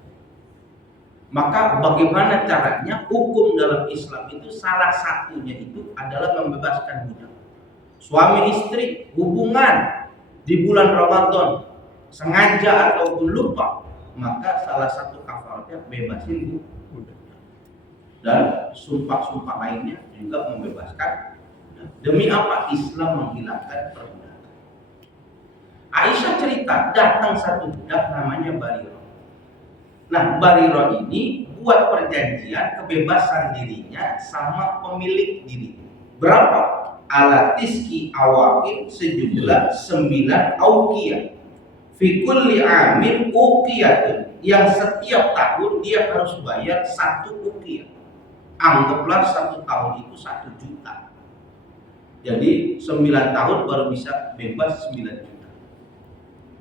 Maka bagaimana caranya? Hukum dalam Islam itu salah satunya itu adalah membebaskan budak. Suami istri hubungan di bulan Ramadan sengaja ataupun lupa, maka salah satu kafaratnya bebasin budak. Dan sumpah-sumpah lainnya juga membebaskan. Demi apa? Islam menghilangkan perbudakan. Aisyah cerita, datang satu budak namanya Barirah. Nah, Barirah ini buat perjanjian kebebasan dirinya sama pemilik diri. Berapa? Ala tiski awaqin sejumlah 9 auqiyah. Fi kulli amin uqiyatun, yang setiap tahun dia harus bayar 1 uqiyah. Anggaplah 1 tahun itu 1 juta. Jadi 9 tahun baru bisa bebas 9 juta.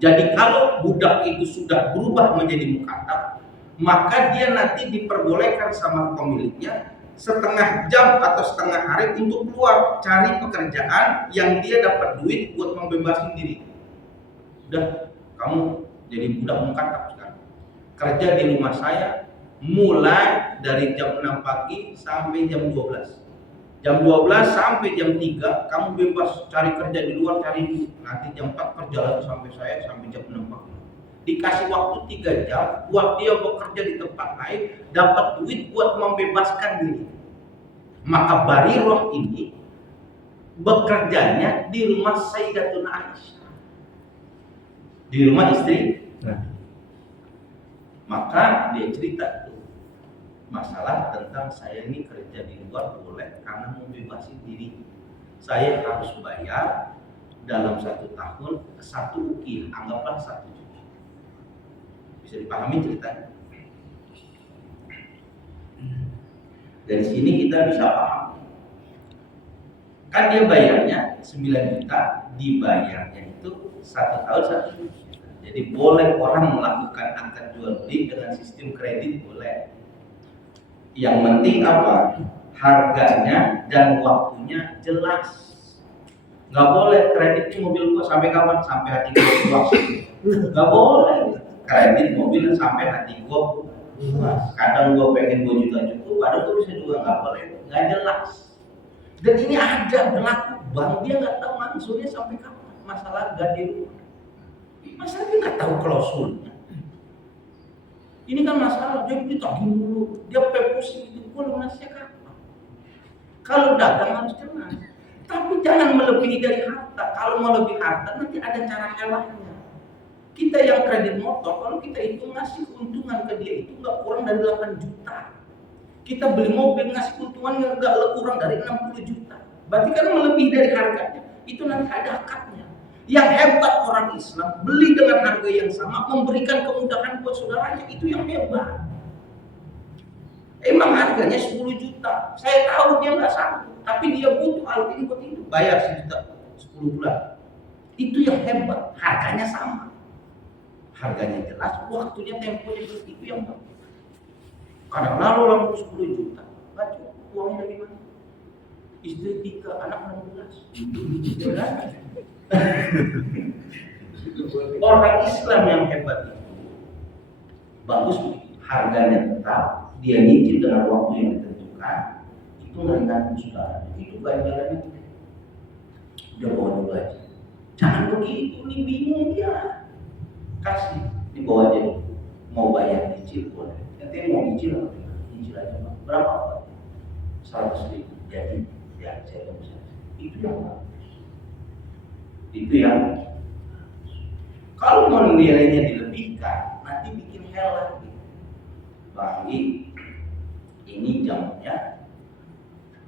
Jadi kalau budak itu sudah berubah menjadi mukatab, maka dia nanti diperbolehkan sama pemiliknya setengah jam atau setengah hari untuk keluar cari pekerjaan yang dia dapat duit buat membebasin diri. Udah, kamu jadi budak mukatab sekarang. Kerja di rumah saya mulai dari jam 6 pagi sampai jam 12. Jam 12 sampai jam 3 kamu bebas cari kerja di luar, cari duit. Nanti jam 4 kerja lagi sampai saya sampai jam 6 pagi. Dikasih waktu 3 jam buat dia bekerja di tempat lain, dapat duit buat membebaskan diri. Maka Barirah ini bekerjanya di rumah Sayyidatuna Aisyah, di rumah istri. Maka dia cerita tuh masalah tentang saya ini kerja di luar boleh karena membebasi diri. Saya harus bayar dalam 1 tahun 1 ukiah, anggaplah 1 juta. Bisa dipahami ceritanya? Dari sini kita bisa paham. Kan dia bayarnya 9 juta, dibayarnya itu 1 tahun 1 juta. Jadi boleh orang melakukan akad jual beli dengan sistem kredit, boleh. Yang penting apa? Harganya dan waktunya jelas. Nggak boleh kredit mobil gua sampai kapan? Sampai hati gua puas. Nggak boleh kredit mobil sampai hati gua puas. Kadang gua pengen 2 juta cukup, kadang gua bisa juga, nggak boleh. Nggak jelas. Dan ini ada berlaku, bank dia nggak tahu langsungnya sampai kapan masalah gade rumah. Masa dia nggak tahu klausulnya? Ini kan masalah, dia ditagih dulu, dia pusing itu, gua lunasnya kapan? Kalau dagang harus jelas, tapi jangan melebihi dari harta. Kalau melebihi harta nanti ada cara elaknya. Kita yang kredit motor, kalau kita itu ngasih keuntungan ke dia itu nggak kurang dari 8 juta. Kita beli mobil ngasih keuntungan yang nggak kurang dari 60 juta. Berarti kan melebihi dari harganya. Itu nanti ada akadnya. Yang hebat orang Islam beli dengan harga yang sama, memberikan kemudahan buat saudaranya, itu yang hebat. Emang harganya 10 juta, saya tahu dia nggak sanggup, tapi dia butuh alat ini buat hidup, bayar 1 juta 10 bulan. Itu yang hebat, harganya sama, harganya jelas, waktunya temponya itu yang bagus. Kadang lalu orang 10 juta, nggak cukup, uangnya dari mana? Istri 3, anak 16. Orang Islam yang hebat itu bagus, harganya tetap, dia nyicil dengan waktu yang ditentukan, itu meringankan saudara. Itu ganjarannya. Udah bawa dulu aja. Jangan begitu, nih bingung dia. Kasih, dibawa aja. Mau bayar nyicil boleh. Nanti mau nyicil apa? Nyicil aja. Berapa? 100.000. Jadi ya saya bisa. Itu yang bagus. Itu yang kalau mau nilainya dilebihkan, nanti bikin hell lagi. Bagi ini jamnya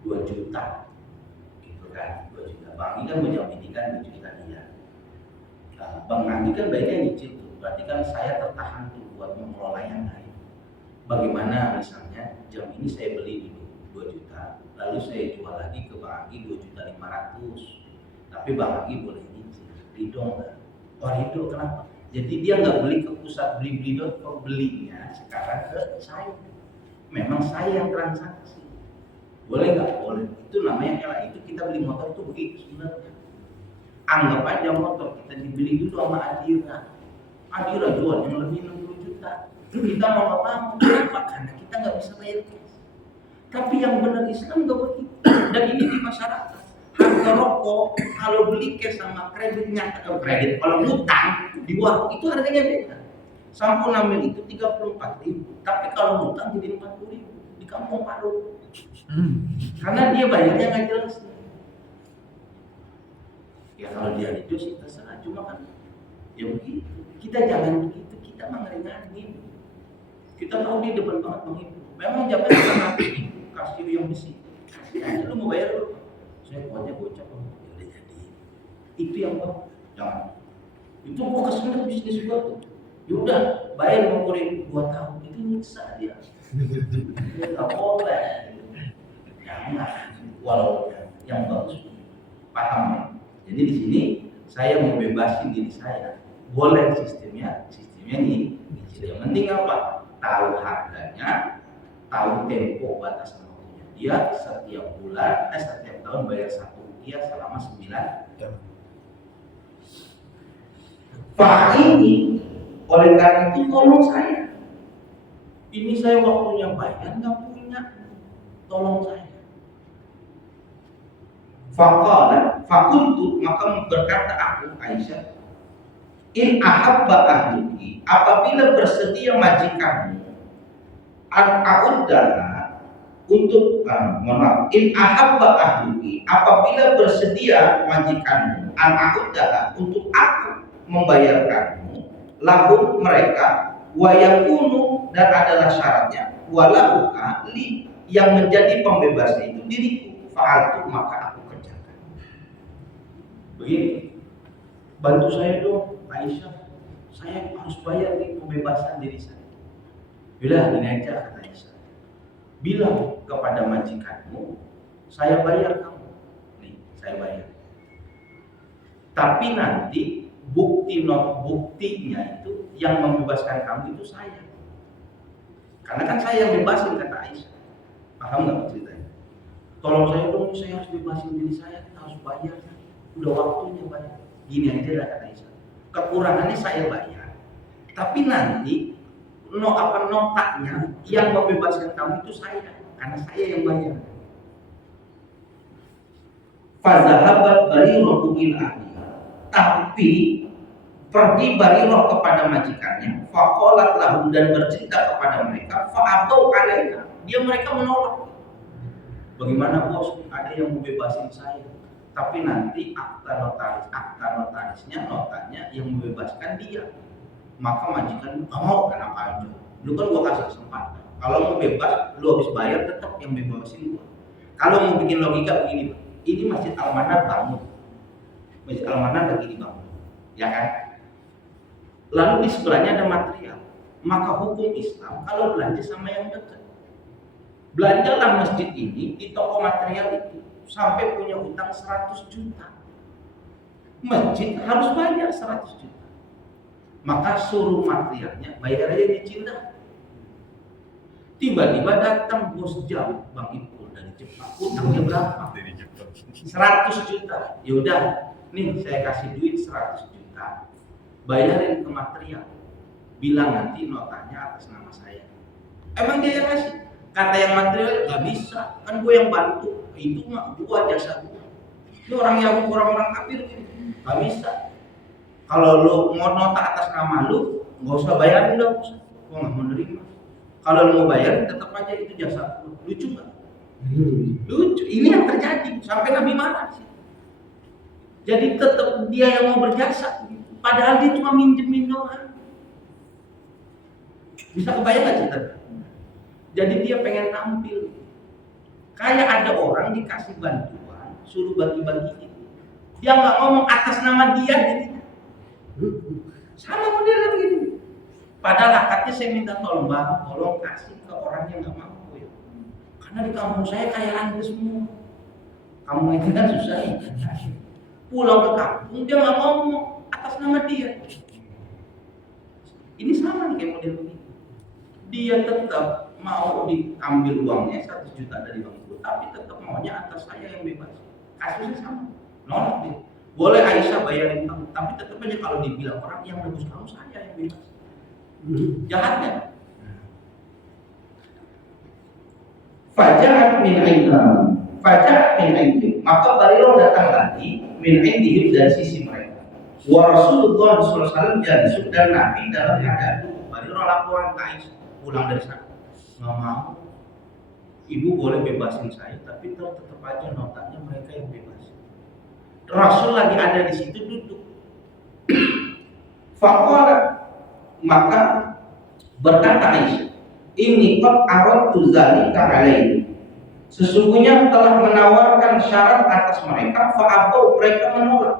2 juta, gitu kan? 2 juta. Bang ini kan menjaminan 2 juta dia. Nah, Bang Andi kan baiknya nyicil tuh, berarti kan saya tertahan tuh buat mengelola yang lain. Bagaimana misalnya jam ini saya beli dulu 2 juta, lalu saya jual lagi ke Bang Andi 2.500.000. Tapi Bang Andi boleh nyicil, ridho nggak? Oh ridho, kenapa? Jadi dia nggak beli ke pusat beli-beli.com, belinya sekarang ke saya. Memang saya yang transaksi. Boleh nggak? Boleh. Itu namanya elak. Itu kita beli motor itu begitu sebenarnya. Anggap aja motor kita dibeli dulu sama Adira. Adira jual yang lebih 60 juta. Kita mau nggak mau. Kenapa? Karena kita nggak bisa bayar cash. Tapi yang benar Islam nggak begitu. Dan ini di masyarakat. Harga rokok kalau beli cash sama kreditnya kredit, kalau ngutang di warung itu harganya beda. Sampo Namil itu 34.000, tapi kalau ngutang jadi 40.000 di Kampung Paru. Karena dia bayarnya nggak jelas. Ya kalau dia itu sih terserah, cuma kan ya begitu. Kita jangan begitu, kita mah ngeringanin. Kita tahu dia depan banget Bang Ibu. Memang jawabannya kan nanti kasih yang besi. Kasih aja, lu mau bayar lu. Saya kuatnya bocah, udah jadi. Itu yang bagus. Jangan. Itu gua kesel bisnis gua tuh. Yaudah, bayar 50.000 2 tahun. Itu nyiksa dia. Dia nggak boleh. Jangan. Walaupun yang bagus, paham ya. Jadi di sini saya membebasin diri saya. Boleh sistemnya nih. Yang penting apa? Tahu harganya, tahu tempo batas waktunya. Dia setiap bulan, setiap tahun bayar 1 rupiah selama 9 jam. Pak ini, oleh karena itu tolong saya. Ini saya waktunya bayar nggak punya, tolong saya. Fakultu, maka berkata aku Aisyah, in ahabba ahluki, apabila bersedia majikanmu, a'uddaha, untuk mohon maaf, in ahabba ahluki, apabila bersedia majikanmu an a'uddaha, untuk aku membayarkanmu lahum mereka, wa yakunu, dan adalah syaratnya walauka li, yang menjadi pembebasnya itu diriku, fa'altu, maka aku kerjakan. Begini, bantu saya dong Aisyah, saya harus bayar nih pembebasan diri saya. Bila ini aja kata Aisyah, bilang kepada majikanmu, saya bayar kamu. Nih, saya bayar. Tapi nanti buktinya itu yang membebaskan kamu itu saya. Karena kan saya yang bebasin, kata Aisyah. Paham nggak ceritanya? Tolong saya dong, saya harus bebasin diri saya, kita harus bayar. Udah waktunya bayar. Gini aja lah kata Aisyah. Kekurangannya saya bayar. Tapi nanti notaknya yang membebaskan kamu itu saya, karena saya yang bayar. Fazahabat Barirah ila ahliha, tapi pergi Barirah kepada majikannya, faqalat lahum, dan bercerita kepada mereka, fa'abau alaiha, mereka menolak. Bagaimana bos, ada yang mau bebasin saya, tapi nanti akta notarisnya, notanya yang membebaskan dia. Maka majikan mau, kenapa aja? Lu kan gua kasih kesempatan. Kalau mau bebas, lu habis bayar, tetap yang bebasin gua. Kalau mau bikin logika begini, ini Masjid Al-Manar bangun. Masjid Al-Manar lagi dibangun, ya kan? Lalu di sebelahnya ada material. Maka hukum Islam kalau belanja sama yang dekat. Belanjalah masjid ini di toko material itu sampai punya utang 100 juta. Masjid harus bayar 100 juta. Maka suruh materialnya bayar aja dicicil. Tiba-tiba datang bos jam Bang Ipul dari Jepang. Utangnya berapa? 100 juta. Yaudah, nih saya kasih duit 100 juta. Bayarin ke material. Bilang nanti notanya atas nama saya. Emang dia yang ngasih? Kata yang material nggak bisa. Kan gue yang bantu. Itu mah gue jasa gue. Ini orang Yahudi, orang-orang kafir gitu. Nggak bisa. Kalau lo mau nota atas nama lo, nggak usah bayarin, nggak usah. Gue nggak mau nerima. Kalau lo mau bayar, tetap aja itu jasa lo. Lucu nggak? Lucu. Ini yang terjadi sampai Nabi marah sih. Jadi tetap dia yang mau berjasa. Padahal dia cuma minjemin doang. Bisa kebayang nggak cerita? Jadi dia pengen tampil. Kayak ada orang dikasih bantuan, suruh bagi-bagi itu. Dia nggak ngomong atas nama dia, jadi sama modelnya begini. Padahal akadnya saya minta tolong Bang, tolong kasih ke orang yang nggak mampu ya. Karena di kampung saya kaya lantai semua. Kamu itu kan susah ya. Pulang ke kampung dia nggak ngomong atas nama dia. Ini sama nih kayak model begini. Dia tetap mau diambil uangnya 100 juta dari Bang Ibu, tapi tetap maunya atas saya yang bebas. Kasusnya sama, nolak dia. Boleh Aisyah bayarin kamu, tapi tetap aja kalau dibilang orang yang nebus kamu saya yang bebas. Jahatnya. Fajahat min indi, maka Barirah datang lagi min indihim, dari sisi mereka. Wa Rasulullah sallallahu alaihi wasallam, dan Nabi dalam keadaan. Barirah laporan ke Aisyah pulang dari sana. Nggak mau, ibu boleh bebasin saya, tapi tetap aja notanya mereka yang bebas. Rasul lagi ada di situ duduk. Faqala, maka berkata Aisyah, inni qad aradtu dzalika alaihi, sesungguhnya telah menawarkan syarat atas mereka, fa'abau, mereka menolak.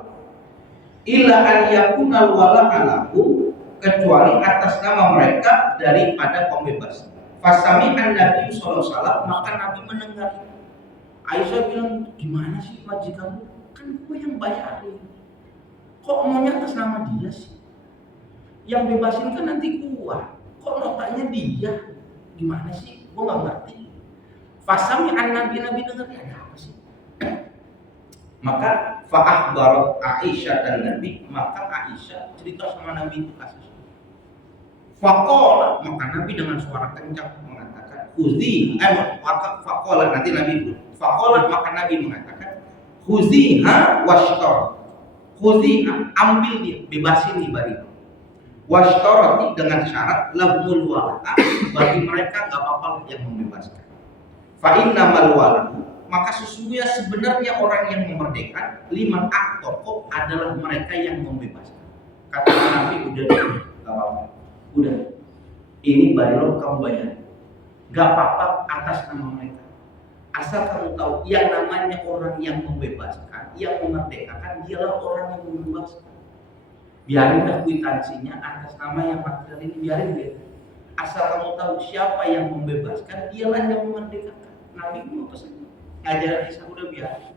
Illa an yakuna wala alahu, kecuali atas nama mereka daripada pembebasan. Fasami an-Nabi sallallahu alaihi wasallam, maka Nabi mendengar. Aisyah bilang, gimana sih majikanmu? Kan gue yang bayarin. Kok maunya atas nama dia sih? Yang bebasin kan nanti gua. Kok notanya dia? Gimana sih? Gua nggak ngerti. Fasami an-Nabi, Nabi dengar, ada apa sih? Maka fa'akhbarat Aisyah dan Nabi, maka Aisyah cerita sama Nabi itu kasus. Faqala, maka Nabi dengan suara kencang mengatakan, faqala, nanti Nabi itu. Faqala, maka Nabi mengatakan, khuziha washtar. Khuziha, ambil dia, bebasin di Barirah. Washtarati, dengan syarat lahumul wala'a, bagi mereka enggak apa-apa yang membebaskan. Fa innamal walahu, maka sesungguhnya sebenarnya orang yang memerdekakan liman aqtaqo adalah mereka yang membebaskan. Kata Nabi, udah deh, gak apa-apa, udah, ini baru kamu bayar, gak apa-apa atas nama mereka, asal kamu tahu yang namanya orang yang membebaskan, yang memerdekakan, dialah orang yang membebaskan. Biarin dah kwitansinya atas nama yang material ini, biarin dia. Asal kamu tahu siapa yang membebaskan, dialah yang memerdekakan. Nabi mau pesan, ngajarin Isa udah biarin.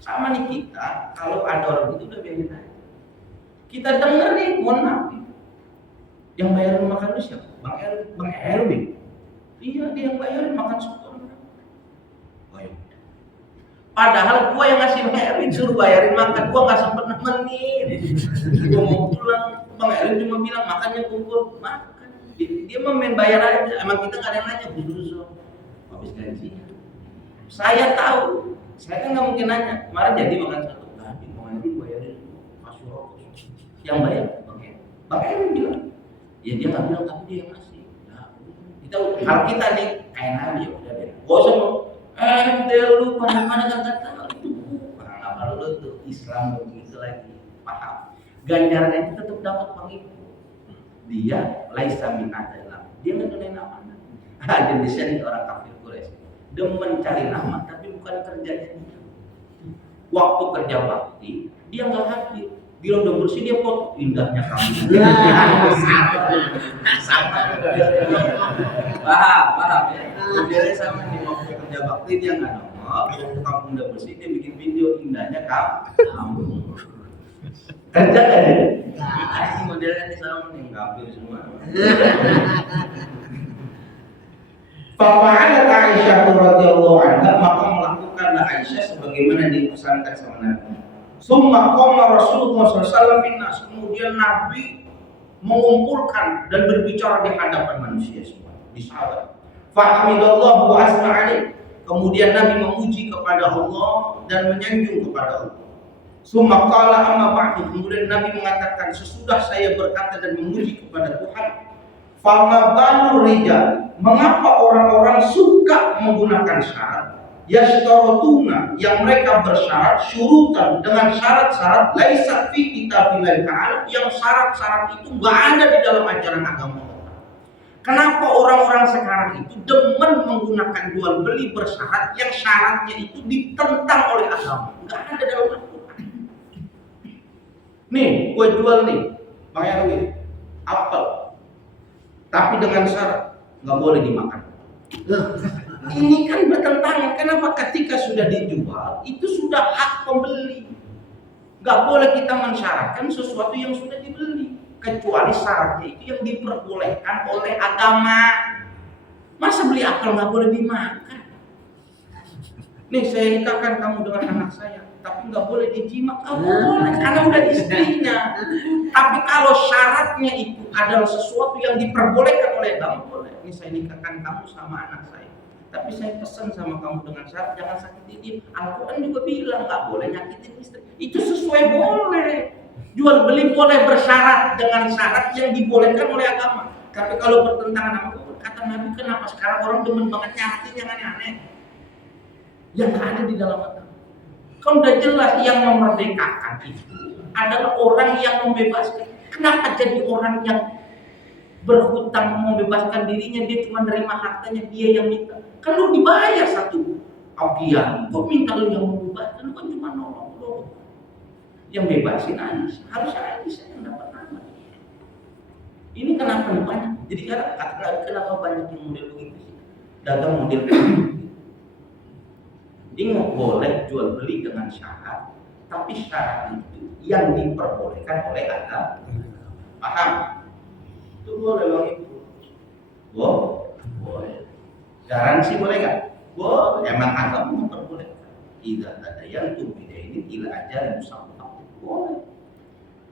Sama nih kita, kalau ada orang itu udah biarin aja. Kita denger nih, mohon maaf nih, yang bayarin makan itu siapa? Bang Erwin. Iya, dia yang bayarin makan soto. Oh ya. Padahal gua yang ngasih Bang Erwin suruh bayarin makan, gua nggak sempet nemenin. Gua mau pulang, Bang Erwin cuma bilang makannya kumpul, makan. Dia mau main bayar aja. Emang kita nggak ada yang nanya, busur habis gajinya. Saya tahu, saya kan nggak mungkin nanya. Kemarin jadi makan satu, tadi Bang Erwin bayarin kasih rokok. Yang bayar Bang Erwin bilang, ya dia nggak bilang tapi dia yang ngasih. Nah, kita kalau kita nih kayak Nabi ya udah deh. Gosok lu mana kata itu nggak perlu tuh Islam begitu lagi paham. Ganjarannya itu tetap dapat Bang Ibu. Dia laisa min adalah, dia nggak nilai nama. Jenisnya nih orang kafir Quraisy. Dia mencari nama tapi bukan kerjanya dia. Waktu kerja bakti dia nggak hadir. Dia udah bersih, dia foto indahnya kamu. Sama. Paham ya. Dia sama di waktu kerja bakti dia nggak nongol. Waktu kamu udah bersih dia bikin video indahnya kamu. Kerja kan ya? Nah, modelnya sama nih kafir semua. Fa'alat Aisyah radhiyallahu anha, maka melakukanlah Aisyah sebagaimana dipesankan sama Nabi. Summa qama Rasulullah SAW finnas, kemudian Nabi mengumpulkan dan berbicara di hadapan manusia semua, di sahabat. Fahmidallahu wa asna alaih, kemudian Nabi memuji kepada Allah dan menyanjung kepada Allah. Summa qala amma ba'du, kemudian Nabi mengatakan sesudah saya berkata dan memuji kepada Tuhan, fama balur rijal, mengapa orang-orang suka menggunakan syarat yashtarutuna, yang mereka bersyarat syurutan dengan syarat-syarat laisa fi kitabillah ta'ala, yang syarat-syarat itu enggak ada di dalam ajaran agama Allah. Kenapa orang-orang sekarang itu demen menggunakan jual beli bersyarat yang syaratnya itu ditentang oleh agama, enggak ada dalam Al-Qur'an. Nih, gue jual nih, Bang Erwin, apel, tapi dengan syarat nggak boleh dimakan. Ini kan bertentangan. Kenapa? Ketika sudah dijual itu sudah hak pembeli. Nggak boleh kita mensyaratkan sesuatu yang sudah dibeli, kecuali syaratnya itu yang diperbolehkan oleh agama. Masa beli apel nggak boleh dimakan? Nih saya nikahkan kamu dengan anak saya, tapi nggak boleh dijima, nggak boleh karena udah istrinya. Tapi kalau syaratnya itu adalah sesuatu yang diperbolehkan oleh agama, boleh. Ini saya nikahkan kamu sama anak saya, tapi saya pesan sama kamu dengan syarat jangan sakitin dia. Al-Quran juga bilang nggak boleh nyakitin istri. Itu sesuai boleh. Jual beli boleh bersyarat dengan syarat yang dibolehkan oleh agama. Tapi kalau bertentangan sama kata Nabi, kenapa sekarang orang demen banget nyakitin yang aneh-aneh? Yang ada di dalam agama. Kan udah jelas yang memerdekakan itu adalah orang yang membebaskan. Kenapa jadi orang yang berhutang membebaskan dirinya, dia cuma nerima hartanya, dia yang minta? Kan lu dibayar satu aukian, kok minta lu yang membebaskan? Lu kan cuma nolong lu. Yang bebasin Aisyah, harusnya Aisyah yang dapat nama. Ini kenapa banyak? Jadi kenapa banyak yang model begitu sih? Dagang model begitu. Dia nggak boleh jual beli dengan syarat, tapi syarat itu yang diperbolehkan oleh agama. Paham? Itu boleh Bang Ibu. Boleh. Garansi boleh nggak? Boleh. Emang agama memperbolehkan. Tidak ada yang tuh ini ila ajar musafir. Boleh.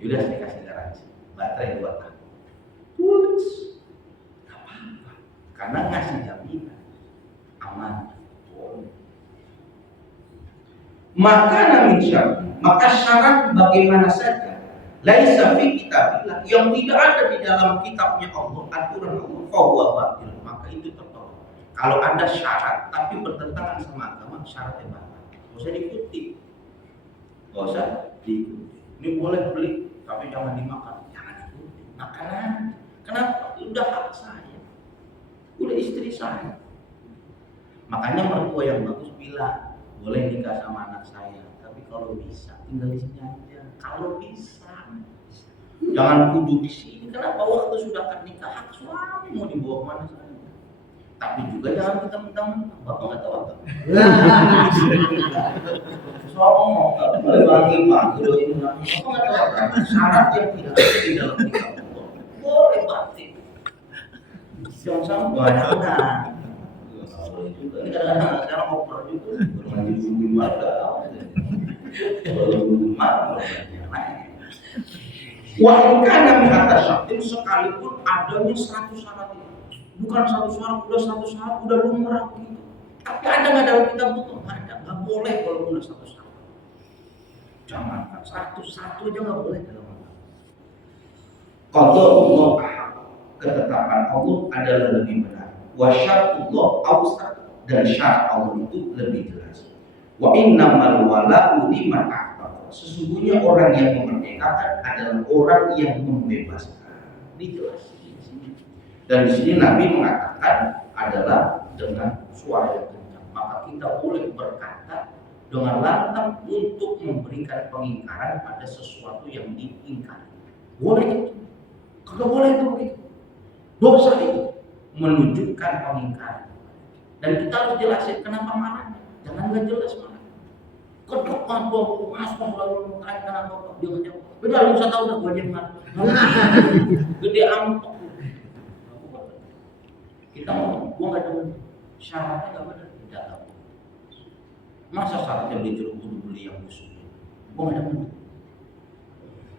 Yaudah saya kasih garansi. Baterai 2 tahun. Tulis. Gak apa-apa. Karena ngasih jaminan aman. Boleh. Maka syarat bagaimana saja laisa fi kitabillah, yang tidak ada di dalam kitabnya Allah, aturan Allah, fahuwa batil, maka itu tertolak. Kalau ada syarat tapi bertentangan sama agama, syaratnya batal. Gak usah diikuti. Gak usah diikuti. Ini boleh beli tapi jangan dimakan. Jangan diikuti. Makanan. Kenapa? Udah hak saya. Udah istri saya. Makanya mertua yang bagus bilang, boleh nikah sama anak saya, tapi kalau bisa tinggal di sini aja. Kalau bisa, jangan kudu di sini. Kenapa? Waktu sudah akan nikah, hak suami mau dibawa kemana saja. Tapi juga jangan kita mentang-mentang, bapak nggak tahu apa. Soalnya pagi-pagi udah ini, bapak nggak tahu apa. Syarat yang tidak ada di dalam nikah boleh batin. Jangan sampai banyak nah. Juga ini kadang-kadang sekarang oper juga, bermain di warga. Wahkan yang atas syartin sekalipun adanya 100 syarat itu, bukan 100 syarat, udah 100 syarat udah lumrah gitu. Tapi ada nggak dalam kitab buku? Ada, nggak boleh kalau udah 100 syarat. Jangan 101 aja nggak boleh dalam agama. Kalau Allah ketetapan Allah adalah lebih benar. Wasyarullah awsat, dan syarat Allah itu lebih jelas. Wa innamal wala'u liman a'taqa. Sesungguhnya orang yang memerdekakan adalah orang yang membebaskan. Ini jelas di sini. Dan di sini Nabi mengatakan adalah dengan suara yang kencang. Maka kita boleh berkata dengan lantang untuk memberikan pengingkaran pada sesuatu yang diingkari. Boleh itu. Kalau boleh itu begitu. Dosa itu menunjukkan pengingkaran. Dan kita harus jelasin kenapa marah. Jangan nggak jelas marah. Kedok apa, masuk lalu mengatakan apa, jangan jawab. Udah lu usah tahu dah gua yang marah. Gede ampok. Kita ngomong, gua nggak demen. Syaratnya nggak benar, tidak tahu. Masa syaratnya beli jeruk kudu beli yang busuk? Gua nggak demen.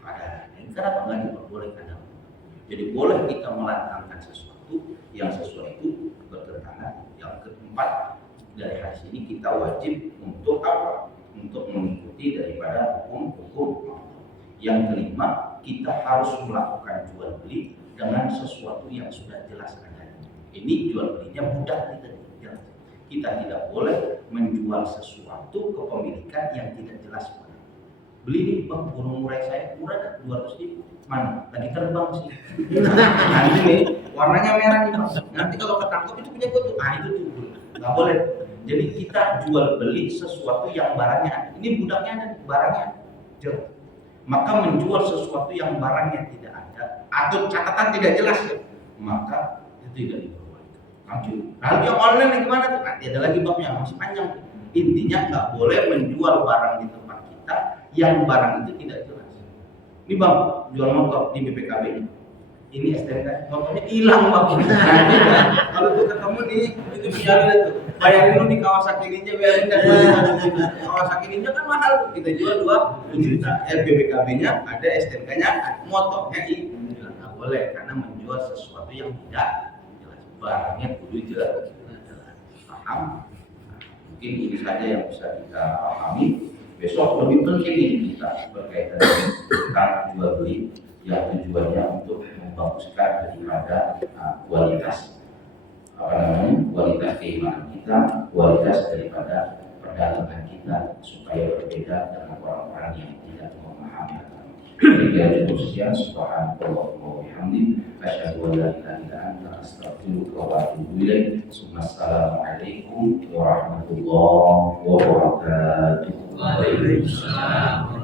Ada. Kenapa nggak diperbolehkan? Jadi boleh kita melantangkan sesuatu yang sesuai itu bertentangan. Yang keempat, dari hadis ini kita wajib untuk apa? Untuk mengikuti daripada hukum-hukum Allah. Yang kelima, kita harus melakukan jual beli dengan sesuatu yang sudah jelas adanya. Ini jual belinya mudah tidak jelas. Kita tidak boleh menjual sesuatu kepemilikan yang tidak jelas. Beli nih bang, burung murai saya murah dah 200.000. Mana? Lagi terbang sih. Nanti nih warnanya merah nih bang. Nanti kalau ketangkep itu punya gue tuh. Ah itu tuh nggak boleh. Jadi kita jual beli sesuatu yang barangnya. Ini budaknya ada, barangnya jelas. Maka menjual sesuatu yang barangnya tidak ada atau catatan tidak jelas, maka itu tidak diperbolehkan. Lanjut. Lalu yang online gimana tuh? Nanti ada lagi babnya masih panjang. Intinya nggak boleh menjual barang di tempat kita yang barang itu tidak jelas. Ini bang, jual motor di BPKB ini. Ini STNK, motornya hilang bang. Kalau tuh ketemu nih, itu biarin tuh. Bayarin lu di Kawasaki Ninja, biarin kan. Kawasaki Ninja kan mahal, kita jual 2 juta. BPKB-nya ada, STNK-nya, motornya ini. Nggak boleh, karena menjual sesuatu yang tidak jelas. Barangnya kudu jelas. Paham? Mungkin ini saja yang bisa kita pahami. Besok lebih penting ini kita berkaitan tentang jual beli yang tujuannya untuk membaguskan daripada kualitas kualitas keimanan kita, kualitas daripada perdagangan kita supaya berbeda dengan orang-orang yang tidak memahami agama. Demikian cukup sekian. Subhanallah wa bihamdi, asyhadu an la ilaha illa anta, astaghfiruka wa atubu ilaik. Assalamualaikum warahmatullahi wabarakatuh. Waalaikumsalam.